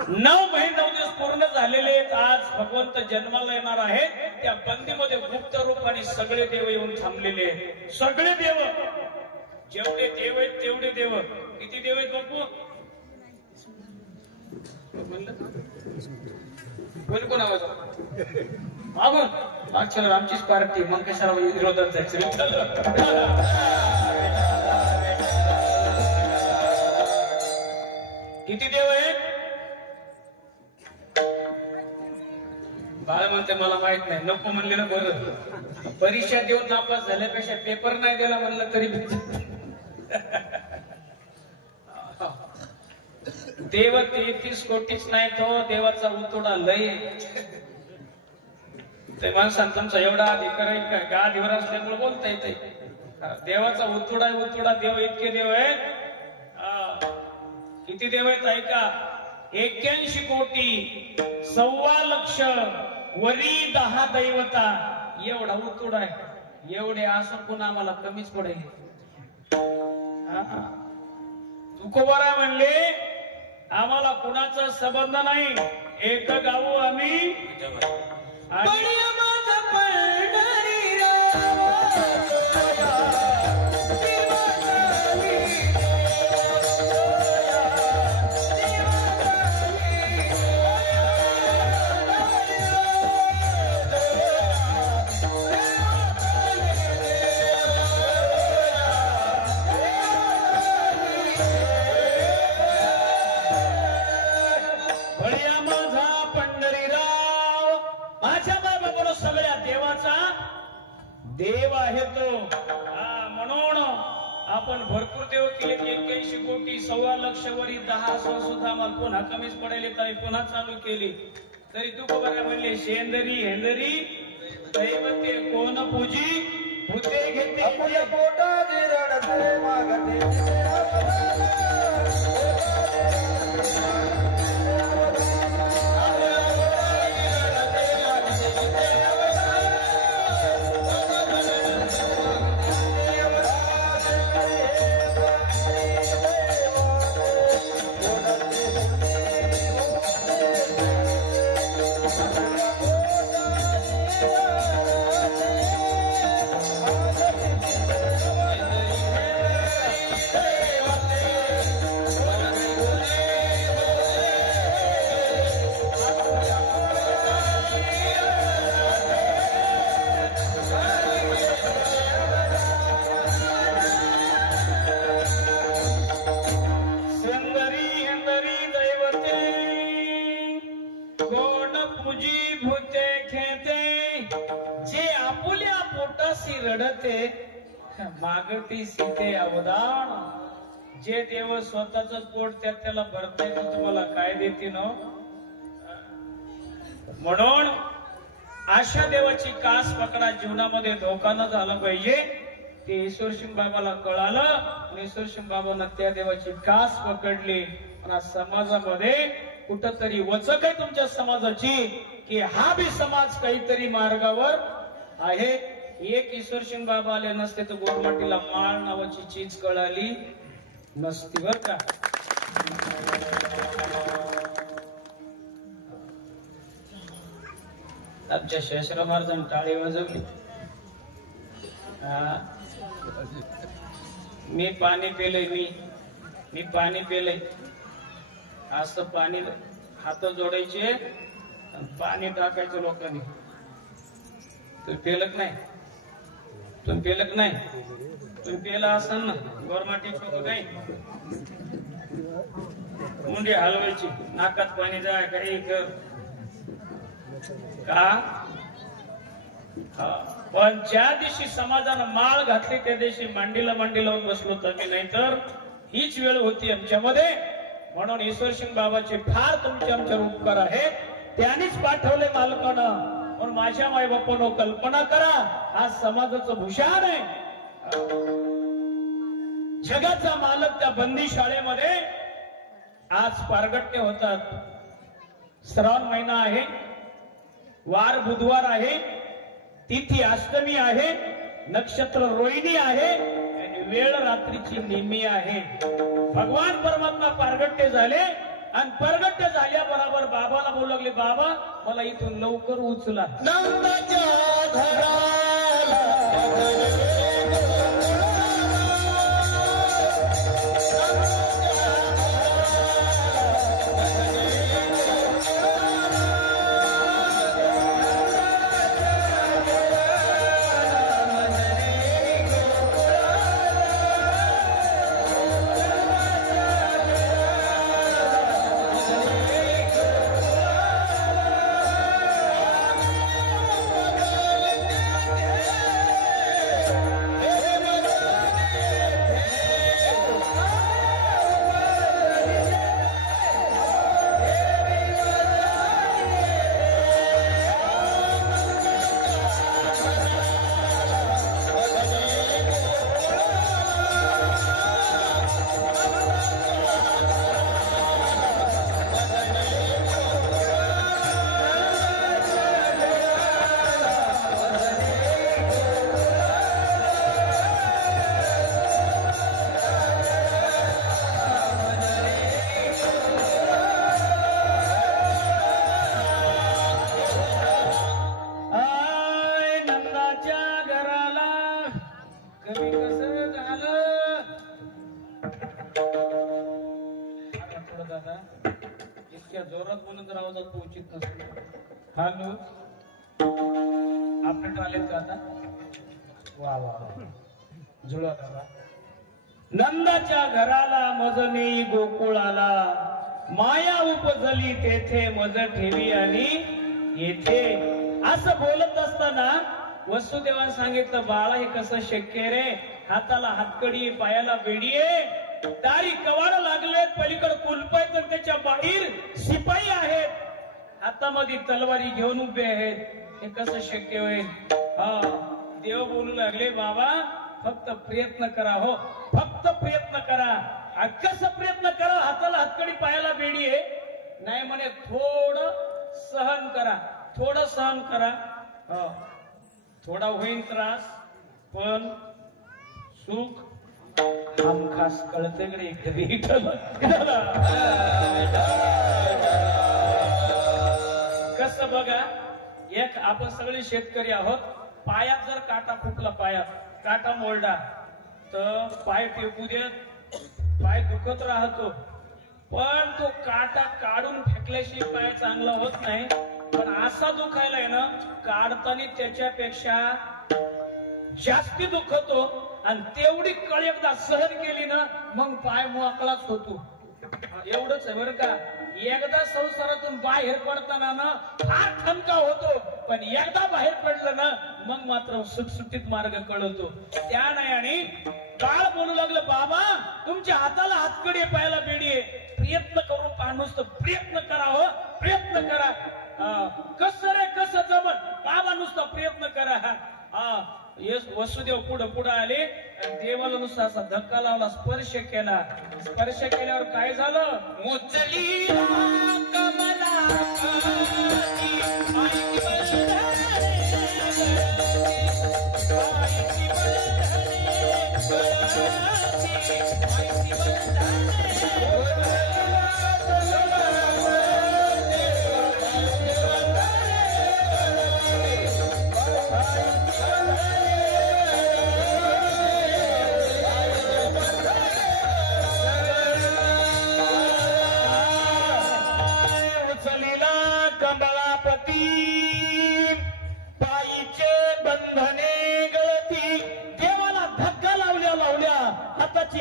9 महिने 9 दिवस पूर्ण झालेले आहेत. आज भगवंत जन्माला येणार आहेत. त्या बंदीमध्ये गुप्त रूपाने सगळे देव येऊन थांबलेले आहेत. सगळे देव, जेवढे देव आहेत तेवढे देव. किती देव आहेत बापू? कोण कोण आवाज? मागच्या आमचीच पार्टी, मग कशाला विरोधात जायचं? किती देव आहेत? बाळ म्हणते मला माहित नाही. नको म्हणलेलं बरं. परीक्षा देऊन नापास झाल्यापेक्षा पेपर नाही दिला म्हणलं तरी देव 33 कोटीच नाही, तो देवाचा उतोडा लय. ते माणसानं तुमचा एवढा अधिकार आहे का? गादीवर असल्यामुळे बोलता येते. देवाचा उतोडा देव इतके देव आहेत. किती देव आहेत ऐका? 81 कोटी 1.25 लाख वरी 10 दैवता. एवढा उतोडा आहे. एवढे असं पुन्हा आम्हाला कमीच पडेल. तुकोबारा म्हणले आम्हाला कुणाचा संबंध नाही, एक गाऊ आम्ही. देव आहे तो. म्हणून आपण भरपूर देव केले. 81 कोटी 1.25 लाख वरी 10 सुद्धा मला पुन्हा कमीच पडायले, तरी पुन्हा चालू केली. तरी तू बघा म्हणले शेंदरी हेंदरी दैवते कोण पूजी भूते घेते आपल्या पोटात रडते मागते. ते मागती सीते अवदान. जे देव स्वतःच पोट त्याला भरता येतं तुम्हाला काय देते न. म्हणून अशा देवाची कास पकडा. जीवनामध्ये धोका न झाला पाहिजे. ते ईश्वरसिंग बाबाला कळालं आणि ईश्वरसिंग बाबांना त्या देवाची कास पकडली. आणि समाजामध्ये कुठंतरी वचक आहे तुमच्या समाजाची की हा बी समाज काहीतरी मार्गावर आहे. एक ईश्वरसिंग बाबा आले नसते तर गोरमाटीला माळ नावाची चीज कळाली नसती बर का. आमच्या शेषराव महाराजांनी टाळी वाजवली. मी पाणी पेलय. मी पाणी पेलय. असं पाणी हात जोडायचे पाणी टाकायचं लोकांनी. तुम्ही पेलक नाही. तुम्ही पेलक नाही. तुम्ही पेला असाल ना गोरमाटी छोक काही मुंडी हलवायची नाकात पाणी जाय काही कर का. पण ज्या दिवशी समाजानं माळ घातली त्या दिवशी मांडीला मांडी लावून बसलो तर नाहीतर हीच वेळ होती आमच्यामध्ये. म्हणून ईश्वरसिंग बाबाचे फार तुमचे आमच्यावर उपकार आहेत. त्यांनीच पाठवले मालकानं. म्हणून माझ्या माय बापानो कल्पना करा आज समाजाचं भूषण आहे. जगाचा मालक त्या बंदी शाळेमध्ये आज पारगट्य होतात. श्रावण महिना आहे. वार बुधवार आहे. तिथी अष्टमी आहे. नक्षत्र रोहिणी आहे आणि वेळ रात्रीची निमी आहे. भगवान परमात्मा पारगट्य झाले आणि परगट्य झाल्याबरोबर बाबाला बोलू लागले बाबा मला इथून लवकर उचला. नंदाच्या इतक्या जोरात बोलून जर आवाजात पोहोचित नसेल. हॅलो अपडेट आलेत का आता. वा वा जुळा दादा. नंदाच्या घराला मजनी गोकुळाला माया उपजली तेथे मज ठेवी आणि येथे. असं बोलत असताना वसुदेवाने सांगितलं बाळा हे कसं शक्य रे. हाताला हातकडी पायाला बेडी आहे. दारी कवाड लागले पलीकडे कुलप आहे तर त्याच्या बाहेर शिपाई आहेत. हातामध्ये तलवारी घेऊन उभे आहेत. हे कसं शक्य होईल. हा देव बोलू लागले बाबा फक्त प्रयत्न करा. हो फक्त प्रयत्न करा. कसं प्रयत्न करा. हाताला हातकडी पायाला बेडी आहे नाही म्हणे थोडं सहन करा. थोडं सहन करा. थोडा होईल त्रास पण सुख हमखास कळतेकडे कसं बघा. एक आपण सगळे शेतकरी आहोत. पायात जर काटा फुटला पायात काटा मोडला तर पाय टेकू देत पाय दुखत राहतो. पण तो काटा काढून फेकल्याशिवाय पाय चांगला होत नाही. पण असा दुखायलाय ना काढताना त्याच्यापेक्षा जास्ती दुखतो आणि तेवढी कळ एकदा सहन केली ना मग पाय मोकळाच होतो. एवढंच आहे बरं का. एकदा संसारातून बाहेर पडताना ना फार ठणका होतो पण एकदा बाहेर पडलं ना मग मात्र सुटसुटीत मार्ग कळवतो. त्या नाही आणि काळ बोलू लागलं, बाबा तुमच्या हाताला हातकडी पायाला बेडी आहे, प्रयत्न करून पहा, नुसतं प्रयत्न करा, हो प्रयत्न करा. कसं रे कसं जमन, बाबा नुसतं प्रयत्न करा. वसुदेव पुढे पुढे आले, देवाला नुसता असा धक्का लावला, स्पर्श केला. स्पर्श केल्यावर काय झालं, मुचली कमला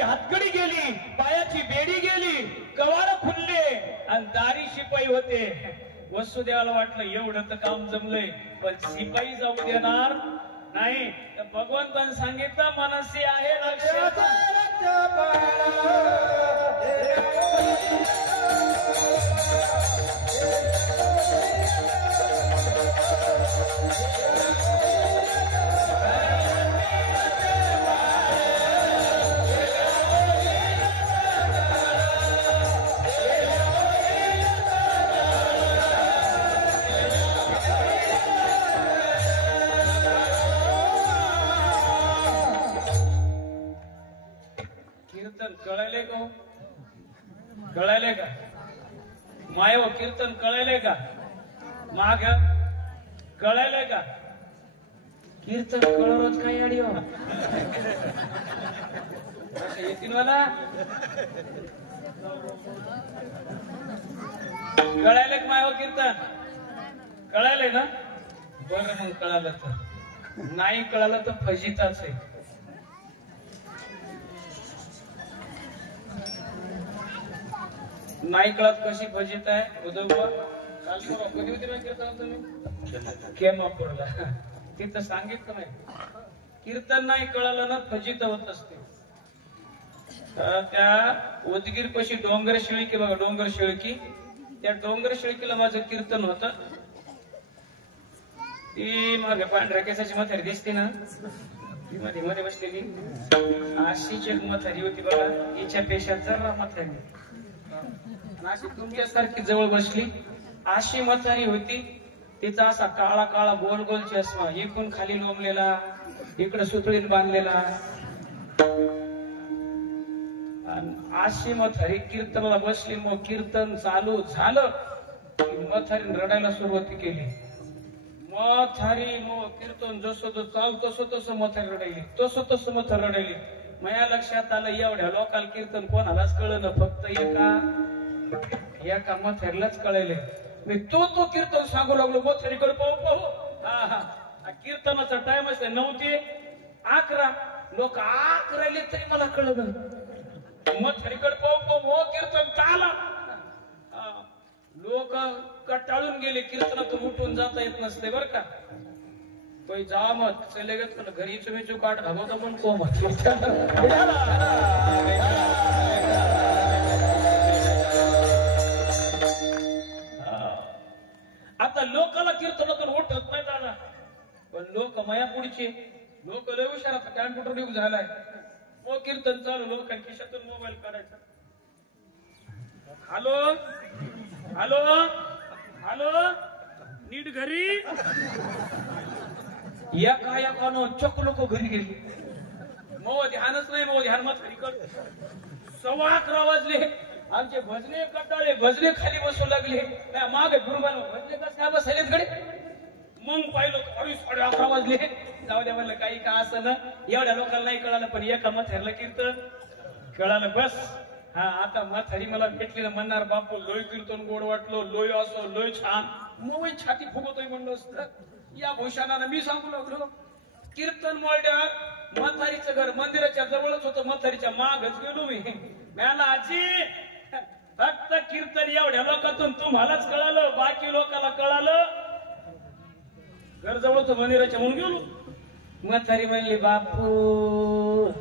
हातकडी गेली, पायाची बेडी गेली, कवाड खुलले आणि दारी शिपाई होते. वसुदेवाला वाटलं एवढं तर काम जमलंय, पण शिपाई जाऊ देणार नाही. तर भगवंताने सांगितलं, मनसी आहे लक्षात. कळायले का, कळायले का माय व कीर्तन कळायले का, माग कळायले का, कीर्तन कळवच काय अडी येतील मला कळायले का माय व कीर्तन कळायले ना. बरं मग कळालं, तर नाही कळालं तर फजिताच आहे. नाही कळत कशी फजित आहे. उद्धव काल कधी होती नाही कीर्तन तुम्ही केमापूरला, तिथं सांगितलं नाही कीर्तन नाही कळालं ना फजित होत असते. त्या उदगीर पशी डोंगर शिळकी बघा, डोंगर शिळकी, त्या डोंगर शिळकीला माझं कीर्तन होत. ती मागे पांढऱ्या केसाची म्हातारी दिसते ना, ती मध्ये मध्ये बसलेली अशीच एक म्हातारी होती बघा, हिच्या पेशात जरा म्हातारी, अशी तुमच्यासारखी जवळ बसली अशी म्हातारी होती. तिचा असा काळा काळा गोल गोल चष्मा, इकडून खाली लोंबलेला, इकडे सुतळीत बांधलेला. अशी म्हातारी कीर्तनाला बसली. मग कीर्तन चालू झालं की म्हातारीने रडायला सुरुवात केली. म्हातारी मग कीर्तन जसं तो चालू तसं तसं म्हातारी रडायली, तसं तसं म्हातारी रडायली. माझ्या लक्षात आलं, एवढ्या लोकांना कीर्तन कोणालाच कळलं ना, फक्त एका म्हातारीलाच कळले. मी तो कीर्तन सांगू लागलो, म्हातारीकडे पाहू पाहू. कीर्तनाचा टाइम असते 9 ते 11, लोक 11 तरी मला कळलं. म्हातारीकडे पाहू पाहू कीर्तन चाला. लोक कटाळून गेले, कीर्तनातून उठून जाता येत नसते बर का. कोई जा मत चले गए घरी चुमी काट घालवतो पण को मत. आता लोकाला कीर्तनातून उठत नाही दादा, पण लोक माया पुढचे लोक लय हुशार, आता कॅम्प्युटर युग झालाय. मग कीर्तन चालू, लोकांच्या खिशातून मोबाईल काढायचा. हॅलो हॅलो हॅलो, नीट घरी या काय चक लोक घरी गेली. मग ध्यानच नाही, मग ध्यान मत कर. 11:15 वाजले, आमचे भजने कटाळे, भजने खाली बसू लागले. मागे गुरुबाला भजने कस काय बसायलेत कडे. मग पाहिलं अरे 11:30 वाजले. जाऊ द्या म्हणलं, काही का असं ना, एवढ्या लोकांना नाही कळालं, पण एका म्हातारीला कीर्तन कळालं बस. आता म्हातारी मला भेटली ना, म्हणणार बापू लोय कीर्तन गोड वाटलो, लोय असो लोय छान. मग छाती फुगवतोय म्हणलं असतं. या भूषणानं मी सांगू लागलो, कीर्तन मोल्ड्यात म्हातारीचं घर मंदिराच्या जवळच होतं. म्हातारीच्या मागच गेलो मी. मला आजी फक्त कीर्तन एवढ्या लोकांतून तुम्हालाच कळालं, बाकी लोकांना कळालं घर जवळच मंदिराच्या म्हणून गेलो. म्हातारी म्हणली बापू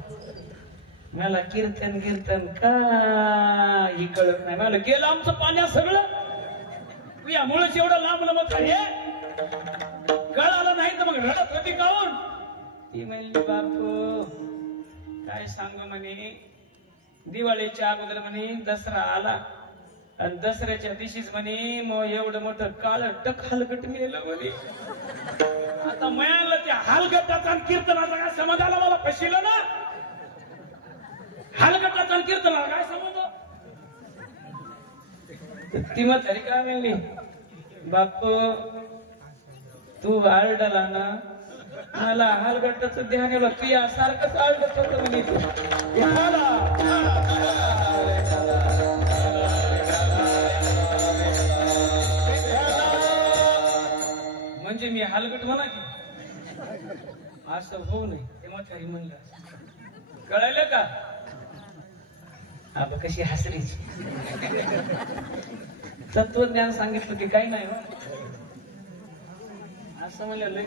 मला कीर्तन कीर्तन काही कळत नाही. मला गेलं आमचं पाण्यात सगळं यामुळेच एवढं लांब लमत आहे. कळालं नाही तर मग रडत होती काऊन. ती म्हणली बापू काय सांगू म्हणे दिवाळीच्या अगोदर म्हणे दसरा आला आणि दसऱ्याच्या दिवशीच म्हणे मग एवढं मोठं काळ टक हलकट मिळालं म्हणे. आता मिळालं त्या हालगटाचा आणि कीर्तनाचा काय समज आला मला फसिलं ना. हालगटाचा आणि कीर्तनाला काय समज. ती म्हातारी काय म्हणली बापू तू आरडला ना मला हालगटाचं ध्यान येलं तू यासारखंच आरडत होत म्हणे तू. म्हणजे मी हलगट म्हणा की असं होऊ नये ते म्हातारी म्हणलं. कळायलं का अब कशी हसरीची तत्वज्ञान सांगितलं की काही नाही असं म्हणलं लय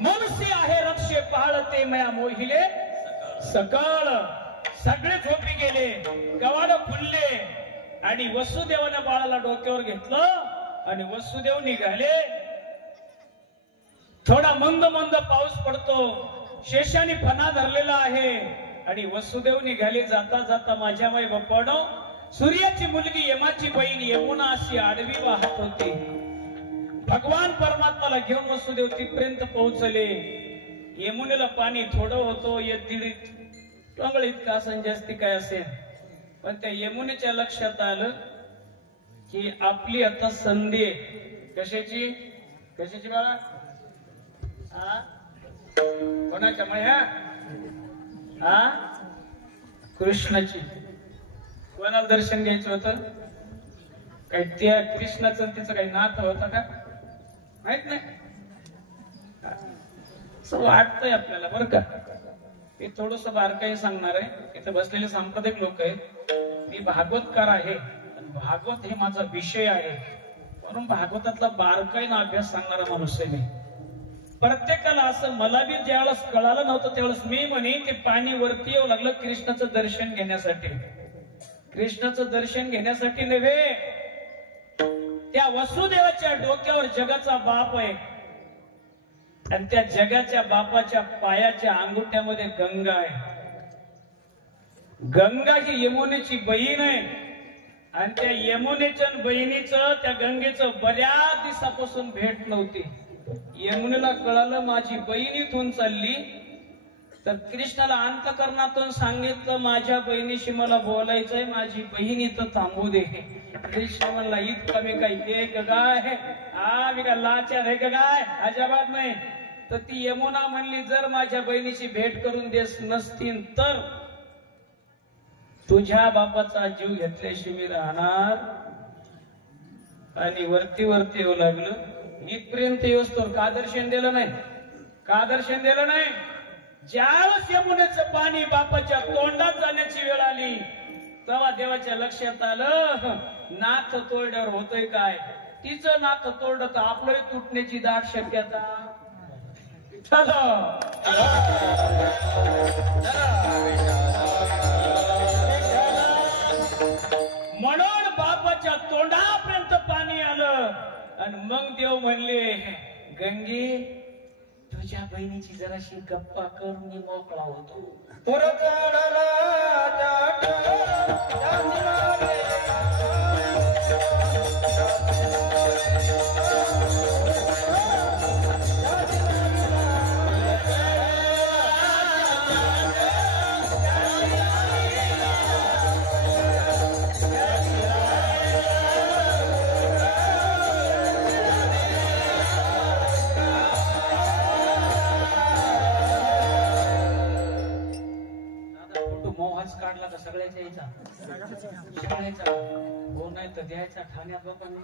मनुष्य आहे रक्षे पाळते मया मोहिले सकाळ. सगळे झोपी गेले कवाड खुलले आणि वसुदेवाने बाळाला डोक्यावर घेतलं आणि वसुदेव निघाले. थोडा मंद मंद पाऊस पडतो. शेषाने फणा धरलेला आहे आणि वसुदेव निघाले. जाता जाता माझ्या माई बाप्पानो सूर्याची मुलगी यमाची बहीण यमुना अशी आडवी वाहत होती. भगवान परमात्माला घेऊन वसुदेव तिथपर्यंत पोहोचले. यमुनेला पाणी थोडं होतं दीड टोंगळ इतका असं जास्ती काय असेल. पण त्या यमुनेच्या लक्षात आलं की आपली आता संधी कशाची कशाची बाळा कोणाच्या माया कृष्णाची. कोणाला दर्शन घ्यायचं होतं काही त्या कृष्णाचं तिचं काही नातं होतं का माहित नाही. असं वाटतंय आपल्याला बरं का. मी थोडस बारकाई सांगणार आहे. इथे बसलेले सांप्रदायिक लोक आहेत. मी भागवतकार आहे. भागवत हे माझा विषय आहे म्हणून भागवतातला बारकाईनं अभ्यास सांगणारा माणूस आहे मी. प्रत्येकाला असं मला बी ज्यावेळेस कळालं नव्हतं त्यावेळेस मी म्हणे ते पाणी वरती येऊ लागलं कृष्णाचं दर्शन घेण्यासाठी. कृष्णाचं दर्शन घेण्यासाठी नव्हे त्या वसुदेवाच्या डोक्यावर जगाचा बाप आहे आणि त्या जगाच्या बापाच्या पायाच्या अंगुठ्यामध्ये गंगा आहे. गंगा ही यमुनेची बहीण आहे आणि त्या यमुनेच्या बहिणीचं त्या गंगेचं बऱ्याच दिवसापासून भेट नव्हती. यमुनेला कळालं माझी बहीण इथून चालली तर कृष्णाला अंतकरणातून सांगितलं माझ्या बहिणीशी मला बोलायचंय माझी बहीण इथं थांबू दे. कृष्ण म्हणला इतका मी काय हे गाय मी का लाचार आहे का गाय अजिबात नाही. तर ती यमुना म्हणली जर माझ्या बहिणीची भेट करून देस नसतील तर तुझ्या बापाचा जीव घेतल्याशी मी राहणार. आणि वरती वरती येऊ लागलं. इथपर्यंत येऊस्तोवर का दर्शन दिलं नाही का दर्शन दिलं नाही. ज्यावेळेस यमुनेचं पाणी बापाच्या तोंडात जाण्याची वेळ आली तेव्हा देवाच्या लक्षात आलं नाथ तोरड्यावर होतोय काय. तिचं नाथ तोरड तर आपलंही तुटण्याची दाट शक्यता. म्हणून बापाच्या तोंडापर्यंत पाणी आलं आणि मग देव म्हणले गंगे तुझ्या बहिणीची जराशी गप्पा कर मी मोकळा होतो. काढला तर सगळ्याच्या यायचा हो नाही तर द्यायचा ठाण्यात बापांनी.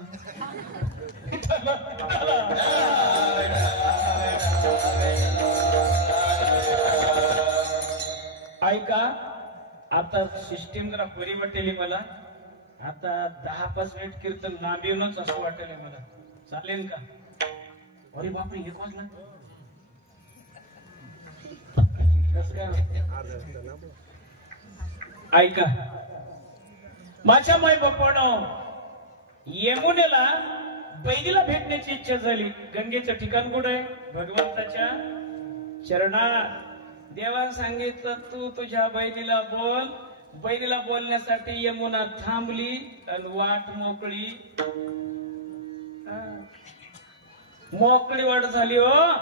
ऐका आता सिस्टीम जरा बरी वाटेली मला. आता 10-5 मिनिट कीर्तन लांबीनच असं वाटेल मला. चालेल का? अरे बापरे 1 वाजला. ऐका माझ्या माय बापानं यमुनेला बहिणीला भेटण्याची इच्छा झाली. गंगेचं ठिकाण कुठं आहे? भगवंताच्या चरणात. देवाने सांगितलं तू तुझ्या बहिणीला बोल. बहिणीला बोलण्यासाठी यमुना थांबली आणि वाट मोकळी. मोकळी वाट झाली. हो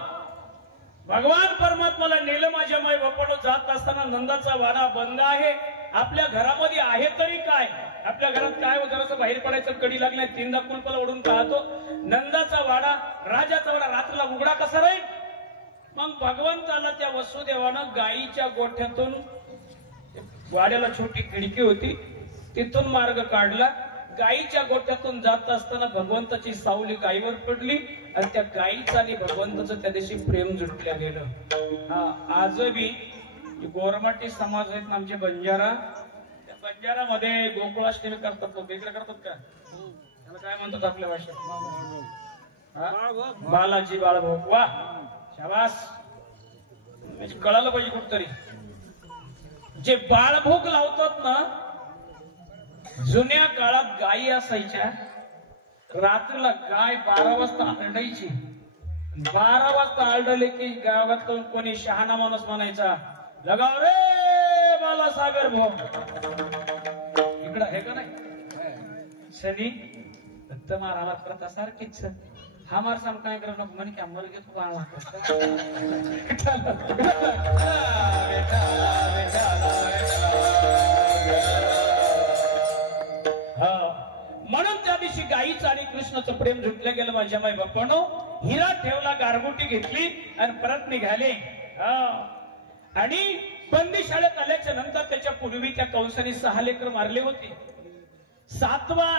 भगवान परमात्माला नेलं माझ्या माय बापानं. जात असताना नंदाचा वाडा बंद आहे. आपल्या घरामध्ये आहे तरी काय? आपल्या घरात काय हो, जरासं बाहेर पडायचं कडी लागलाय 3दा कुलपाला ओढून पाहतो. नंदाचा वाडा, राजाचा वाडा रात्रीला उघडा कसा राहील? मग भगवंताला त्या वसुदेवानं गायीच्या गोठ्यातून, वाड्याला छोटी खिडकी होती, तिथून मार्ग काढला. गायीच्या गोठ्यातून जात असताना भगवंताची सावली गायीवर पडली आणि त्या गायीचं आणि भगवंताचं त्या दिवशी प्रेम जुटल्या गेलं. हा आजही गोरमाटी समाज आहेत ना आमचे बंजारा, त्या बंजारामध्ये गोकुळाष्टमी करतात. लोक इकडे करतात का? त्याला काय म्हणतात आपल्या भाषेत? बालाजी बाळभोग. वा शाबास. कळालं पाहिजे कुठतरी. जे बाळभोग लावतात ना, जुन्या काळात गायी असायच्या. रात्रीला गाय 12 वाजता आरडायची. 12 वाजता आरडले की गावातून कोणी शहाणा माणूस म्हणायचा, लगाव रे बाला सागर भोग. इकडं आहे का नाही? शनी दत्तमार आवाज प्रथा सारखीच. हमार साम काय करू नको म्हणे की आम्हाला घेतो बाळा. म्हणून त्या दिवशी गाईचं आणि कृष्णाचं प्रेम जुटलं गेलं माझ्या माई बापानो. हिरा ठेवला, गारगोटी घेतली आणि परत निघाले. आणि बंदी शाळेत आल्याच्या नंतर त्याच्या पूर्वी त्या कंसाने 6 लेकर मारले होते. 7वा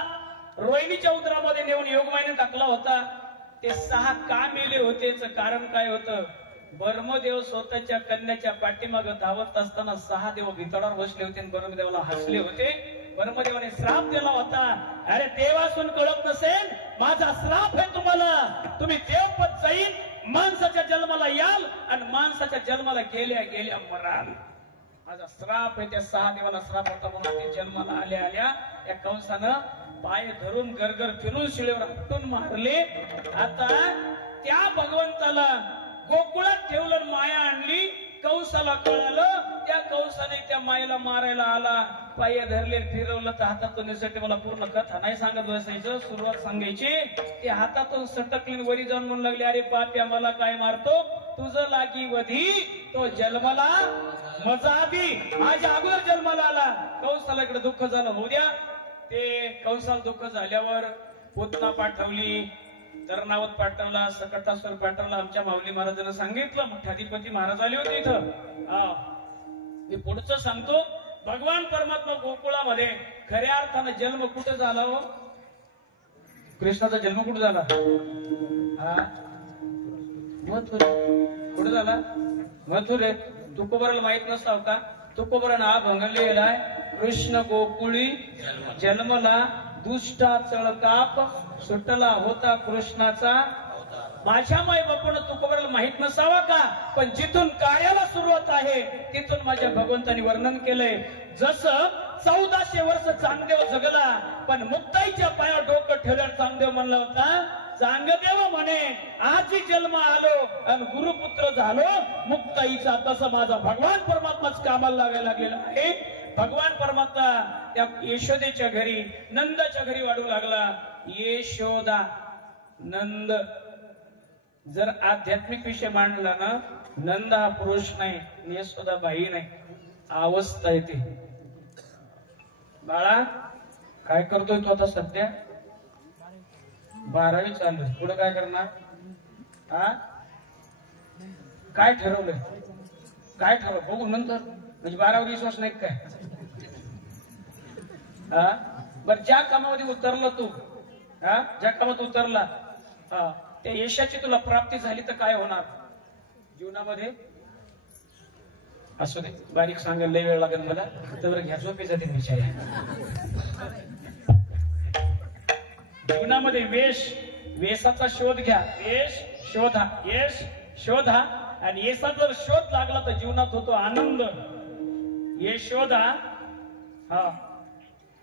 रोहिणीच्या उदरामध्ये नेऊन योगमायेने टाकला होता. ते 6 का मेले होते? कारण काय होतं? ब्रह्मदेव स्वतःच्या कन्याच्या पाठीमागे धावत असताना 6 देव भितडावर बसले होते आणि ब्रह्मदेवाला हसले होते. ब्रह्मदेवाने श्राप दिला होता. अरे देवासून कळत नसेल, माझा श्राप आहे तुम्हाला. तुम्ही देवपद जाईल, माणसाच्या जन्माला याल आणि माणसाच्या जन्माला गेल्या गेल्या मराल. माझा श्राप आहे. त्या 6 देवाला श्राप होता म्हणून ते जन्माला आल्या आल्या या कंसानं पाय धरून गरगर फिरून शिळेवर आपटून मारले. आता त्या भगवंताला गोकुळात ठेवलं, माया आणली. कंसाला कळालं, त्या कंसाने त्या मायेला मारायला आला. पाय धरले, फिरवलं तर हातातून निसटले. मला पूर्ण कथा नाही सांगत बसायचं, सुरुवात सांगायची. ते हातातून सटकली, वरी जाऊन म्हणू लागले, अरे पाप्या मला काय मारतो? तुझं लागी वधी तो जन्माला मजा आधी, माझ्या अगोदर जन्माला आला. कंसाला इकडे दुःख झालं. होऊ द्या. ते कंसाला दुःख झाल्यावर पुतना पाठवली, तरणावत पाठवला, सकटासुर पाठवला. आमच्या माऊली महाराजांना सांगितलं, मठाधिपती महाराज आले होते इथं. मी पुढचं सांगतो. भगवान परमात्मा गोकुळामध्ये खऱ्या अर्थानं जन्म कुठं झाला? हो कृष्णाचा जन्म कुठं झाला? मथुर. कुठं झाला? मथुरे. तुकोबराला माहित नसता का? तुकोबरा नाव भंगलेलाय. कृष्ण गोकुळी जन्मला, दुष्टा चळकाप सुटला होता कृष्णाचा. माझ्या माई बापानं तुकोबराला माहित नसावा का? पण जिथून कार्याला सुरुवात आहे तिथून माझ्या भगवंतानी वर्णन केलंय. जसं 1400 वर्ष चांगदेव जगला, पण मुक्ताईच्या पायावर डोकं ठेवल्यावर चांगदेव म्हणला होता, चांगदेव म्हणे आजी जन्म आलो आणि गुरुपुत्र झालो मुक्ताईचा. तसं माझा भगवान परमात्माच कामाला लागायला लागलेला आहे. भगवान परमात्मा त्या यशोदेच्या घरी, नंदाच्या घरी वाढू लागला. यशोदा नंद. जर आध्यात्मिक विषय मांडला ना, नंद हा पुरुष नाही, यशोदा बाई नाही, अवस्था येते. बाळा काय करतोय तू आता? सध्या 12वी चालू. पुढे काय करणार? काय ठरवलंय? काय ठरव बघू नंतर. म्हणजे 12वी विश्वास नाही काय? बर ज्या कामामध्ये उतरला तू, ज्या कामात उतरला, त्या यशाची तुला प्राप्ती झाली तर काय होणार जीवनामध्ये? असू दे, बारीक सांगायला लय वेळ लागेल मला, तर घ्या झोपेचा ते विचार. जीवनामध्ये वेशाचा शोध घ्या. वेश शोधा, यश शोधा, आणि यशाचा जर शोध लागला तर जीवनात होतो आनंद. यश शोधा, हा,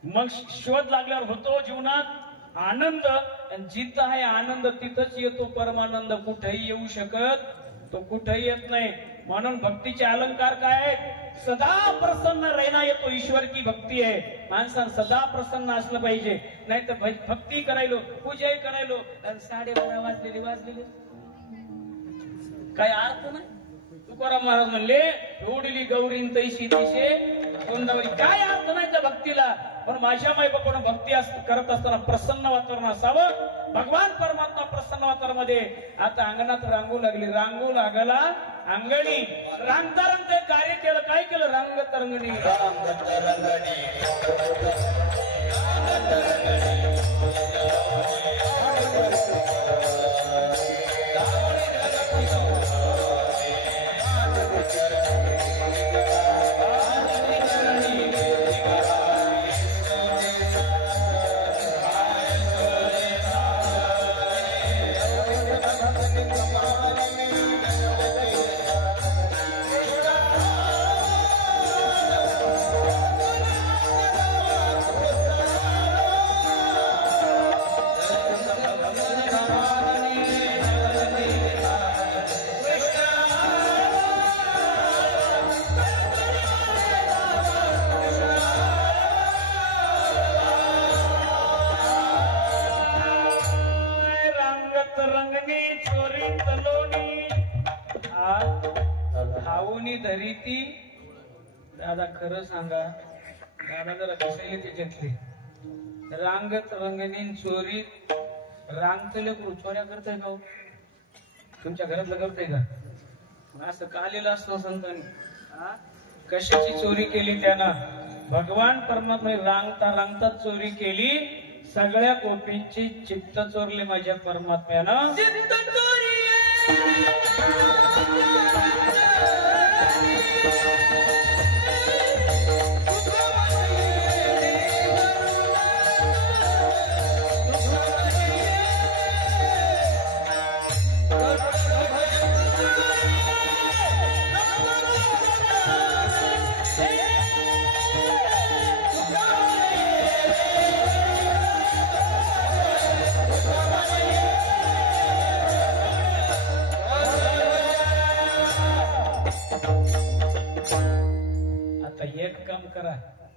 मग शोध लागल्यावर होतो जीवनात आनंद. आणि जिथं आहे आनंद तिथंच येतो परमानंद. कुठेही येऊ शकत तो कुठेही येत नाही. म्हणून भक्तीचे अलंकार काय आहेत? सदा प्रसन्न रहना येतो. ईश्वर की भक्ती आहे. माणसानं सदा प्रसन्न असलं पाहिजे. नाही तर भक्ती करायलो, पूजाही करायलो, आणि 12:30 वाजलेले काय अर्थ नाही. तुकाराम महाराज म्हणले, एवढी गौरीन तैशी तिशे तोंडावरी. काय अर्थ नाही त्या भक्तीला. पण माझ्या माई बापानं भक्ती करत असताना प्रसन्न वातावरण असावं. भगवान परमात्मा प्रसन्न वातावरणामध्ये. आता अंगणात रांगू लागली, रांगू लागला अंगणी. रांगता रांगता कार्य केलं. काय केलं? रंगत रंगणी. धरीती. दादा खरं सांगा, दादा जरा कशाले त्याच्यातले. रांगत रंगणी चोरी. रांगतले चोऱ्या करताय का? तुमच्या घरातलं करताय का? असं कालेलं असतं संतांनी. कशाची चोरी केली त्यानं? भगवान परमात्मा रांगता रांगता चोरी केली. सगळ्या गोपींची चित्त चोरले माझ्या परमात्म्यानं. चित्त चोरी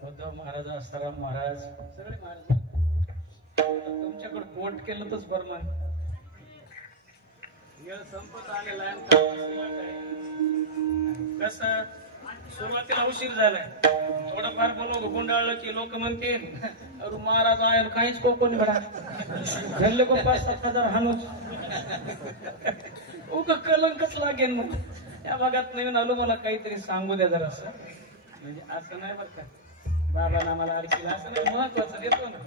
उद्धव महाराज, आसाराम महाराज, सगळे महाराज. तुमच्याकडे पोट केलं तरच बरं. वेळ संपत आलेला आहे. कसं सुरुवातीला उशीर झालाय. थोडंफार बोलव गुंडाळलं की लोक म्हणतील, अरे महाराज आहे काहीच कोणी बडा घरले को 5-7 हजार हानूच उग कलंकच लागेल. मग या भागात नवीन आलो, मला काहीतरी सांगू द्या जरा. असं म्हणजे असं नाही बरं का, बाबांना मला अडकीला असं नाही, महत्वाचं देतो ना.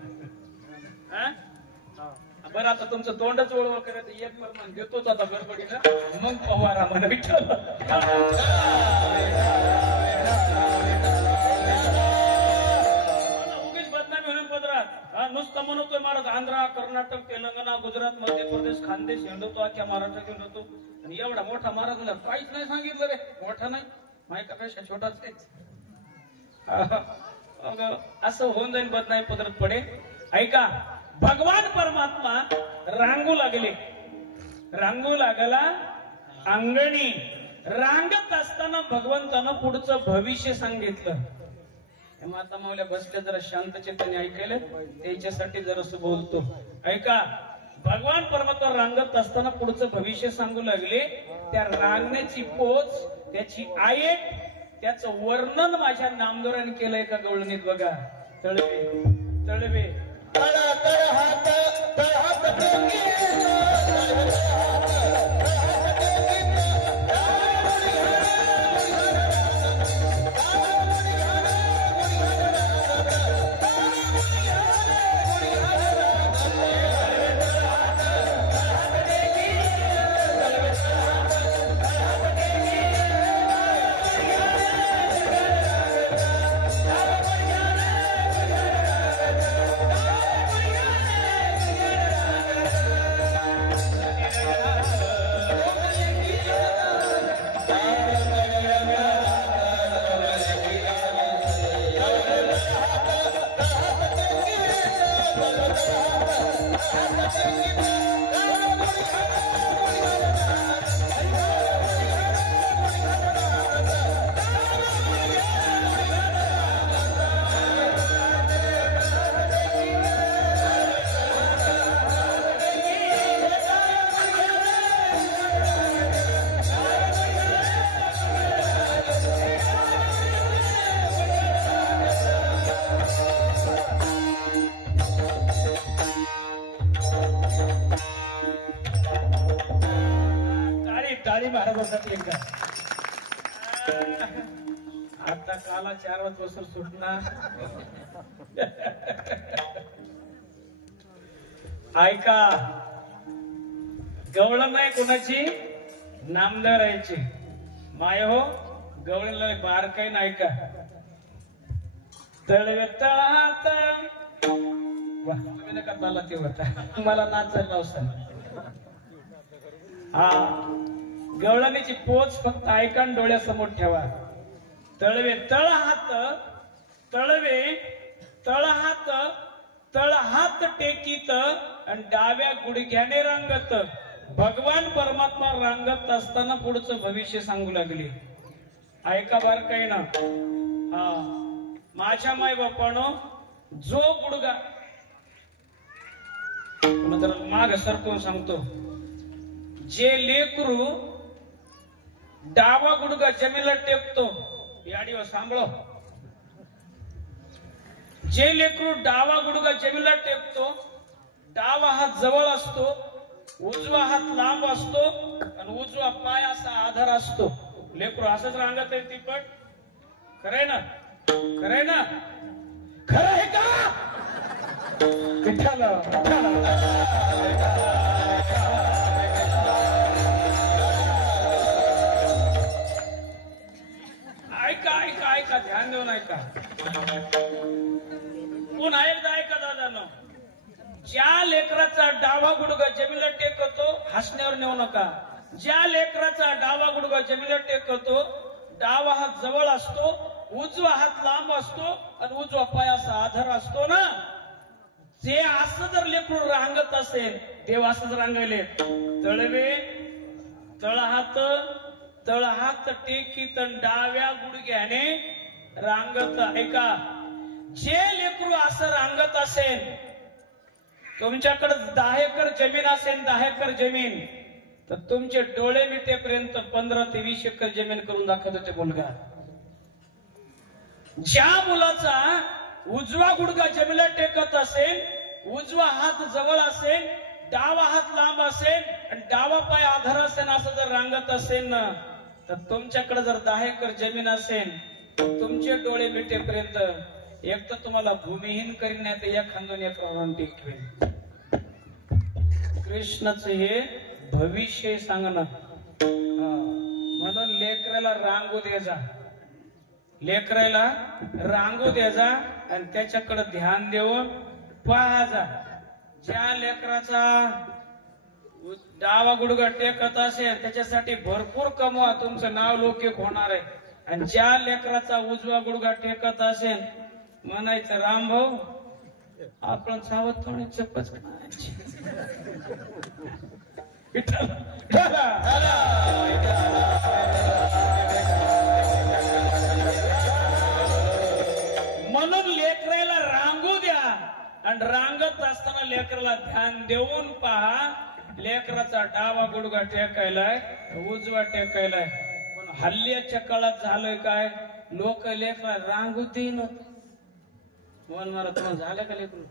बरं आता तुमचं तोंडच ओळव करत एक परमान देतोच आता गडबडीला. मग पवारा मला विठ्ठल. उगीच बदनामी होईल पदरात. नुसतं म्हणतोय महाराज आंध्रा, कर्नाटक, तेलंगणा, गुजरात, मध्य प्रदेश, खानदेश हिंडवतो, अख्ख्या महाराष्ट्रात हिंडवतो. आणि एवढा मोठा महाराज मला काहीच नाही सांगितलं रे. मोठा नाही, मायकापेक्षा छोटाच आहे. असं होऊन जाईल, बदनामी पदरात पडे. ऐका, भगवान परमात्मा रांगू लागले. रांगू लागला अंगणी. रांगत असताना भगवंतानं पुढचं भविष्य सांगितलं. माता मावल्या बसल्या, जरा शांत चित्ताने ऐकायला, त्याच्यासाठी जरासं बोलतो. ऐका, भगवान परमात्मा रांगत असताना पुढचं भविष्य सांगू लागले. त्या रांगण्याची पोच, त्याची आयेट, त्याचं वर्णन माझ्या नामदेवाने केलंय का गवळणीत बघा. तळवे तळवे तळा तळ हात तळ हात टाळी महाराजांसाठी एकदा. आता काला 4 वाजता सुटणार. ऐका, गवळ नाही कोणाची, नामदार यायची माय हो. गवळीला बारकाईन ऐका. तळवे तळात वा, तुम्ही नका मला ते होता, मला नाचायला लावसान. हा, गवळणीची पोच फक्त ऐका आणि डोळ्यासमोर ठेवा. तळवे तळहात, तळवे तळहात, तळहात टेकीत आणि डाव्या गुडघ्याने रांगत. भगवान परमात्मा रांगत असताना पुढचं भविष्य सांगू लागले. ऐका बार काही ना. हा, माझ्या माय बापानो, जो गुडगा माग सरकून सांगतो, जे लेकरू डावा गुडगा जमिनीला टेकतो, याडीवर सांभाळो, जे लेकरू डावा गुडगा जमिनीला टेकतो, डावा हात जवळ असतो, उजवा हात लांब असतो आणि उजवा पाय असा आधार असतो. लेकरू असंच रांगत आहे. ती पण खरंय ना, खरंय ना, खरं आहे का? ऐका ऐका ऐका, ध्यान देऊन ऐका. पुन्हा एकदा ऐका दादानो. ज्या लेकराचा डावा गुडघा जमिनीला टेकतो, हसण्यावर नेऊ नका. ज्या लेकराचा डावा गुडघा जमिनीला टेकतो, डावा हात जवळ असतो, उजवा हात लांब असतो आणि उजवा पाय असा आधार असतो ना, जे असं जर लेकरू रांगत असेल, देव असंच रांगले. तळवे तळहात, तळहात टेकीत डाव्या गुडघ्याने रांगत. ऐका, जे लेकरू असं रांगत असेल, तुमच्याकडे 10 एकर जमीन असेल, 10 एकर जमीन, तर तुमचे डोळे मिटेपर्यंत 15 ते 20 एकर जमीन करून दाखवतो ते मुलगा. ज्या मुलाचा उजवा गुडघा जमिनीला टेकत असेल, उजवा हात जवळ असेल, डावा हात लांब असेल आणि डावा पाय आधार असेल, असं जर रांगत असेल ना, तर तुमच्याकडे जर 10 एकर जमीन असेल, तुमचे डोळे मिटेपर्यंत एक तर तुम्हाला भूमिहीन करीन, नाही तर एखादून एकरावरून टेकवेल. कृष्णाचं हे भविष्य सांगणं. म्हणून लेकराला रांगू द्यायचा, लेकराला रांगू द्यायचा आणि त्याच्याकडे ध्यान देऊन पाहायचा. ज्या लेकराचा डावा गुडघा टेकत असेल, त्याच्यासाठी भरपूर कमवा, तुमचं नाव लौकिक होणार आहे. आणि ज्या लेकराचा उजवा गुडघा टेकत असेल, म्हणायचं राम भाऊ आपण सावध थोडी चपच करायची. म्हणून लेकराला रांगू द्या आणि रांगत असताना लेकराला ध्यान देऊन पहा. लेकराचा डावा गुडघा टेकायलाय, उजवा टेकायलाय. पण हल्ल्याच्या काळात झालंय काय, लोक लेकरा रांगू देईन. मन मला तुम्हाला झालं का लेकरू?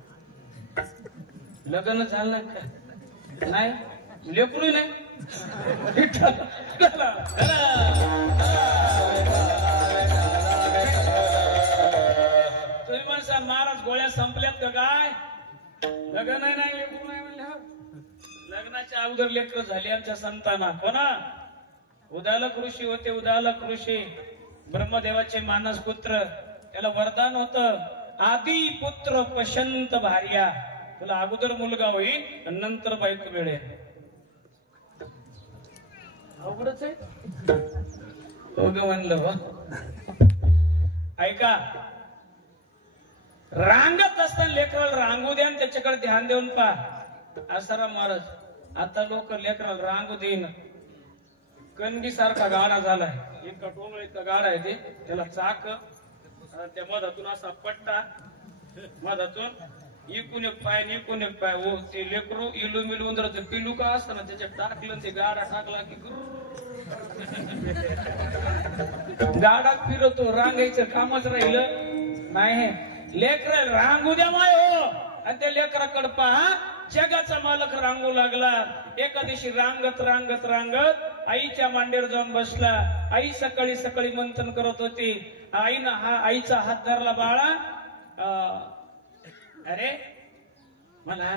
लग्न झालं का? नाही, लेकरू नाही. तुम्ही म्हणसा महाराज गोळ्या संपल्यात का काय? लग्न नाही, लेकरू नाही म्हणलं. लग्नाच्या अगोदर लेकर झाली आमच्या संतांना. कोणा? उदालक ऋषी होते. उदालक ऋषी ब्रह्मदेवाचे मानस पुत्र. त्याला वरदान होतं, आदी पुत्र पशंत भार्या. तुला अगोदर मुलगा होईल नंतर बायको मिळेल. अवघडच आहे. हो ग म्हणलं. ऐका, रांगत असताना लेकराला रांगू द्या आणि त्याच्याकडे ध्यान देऊन पहा. आसाराम महाराज आता लोक लेकराला रांग देईन. कणगी सारखा गाडा झालाय, इतका टोंगळ इतका गाडा आहे ते, त्याला चाक त्या मधातून असा पट्टा, मधातून इकून एक पाय इकून एक पाय. ओ ते लेकरू इलू मिलू उंदराचं पिलू का असतं ना, त्याच्यात टाकलं ते गाडा टाकला की गाडात फिरतो. रांगायचं कामच राहिलं नाही. लेकर रांगू द्या माय हो. आणि त्या लेकराकडे पहा, जगाचा मालक रांगू लागला. एका दिवशी रांगत रांगत रांगत आईच्या मांडीवर जाऊन बसला. आई सकाळी सकाळी मंथन करत होती. आईचा हात धरला. बाळा अरे मला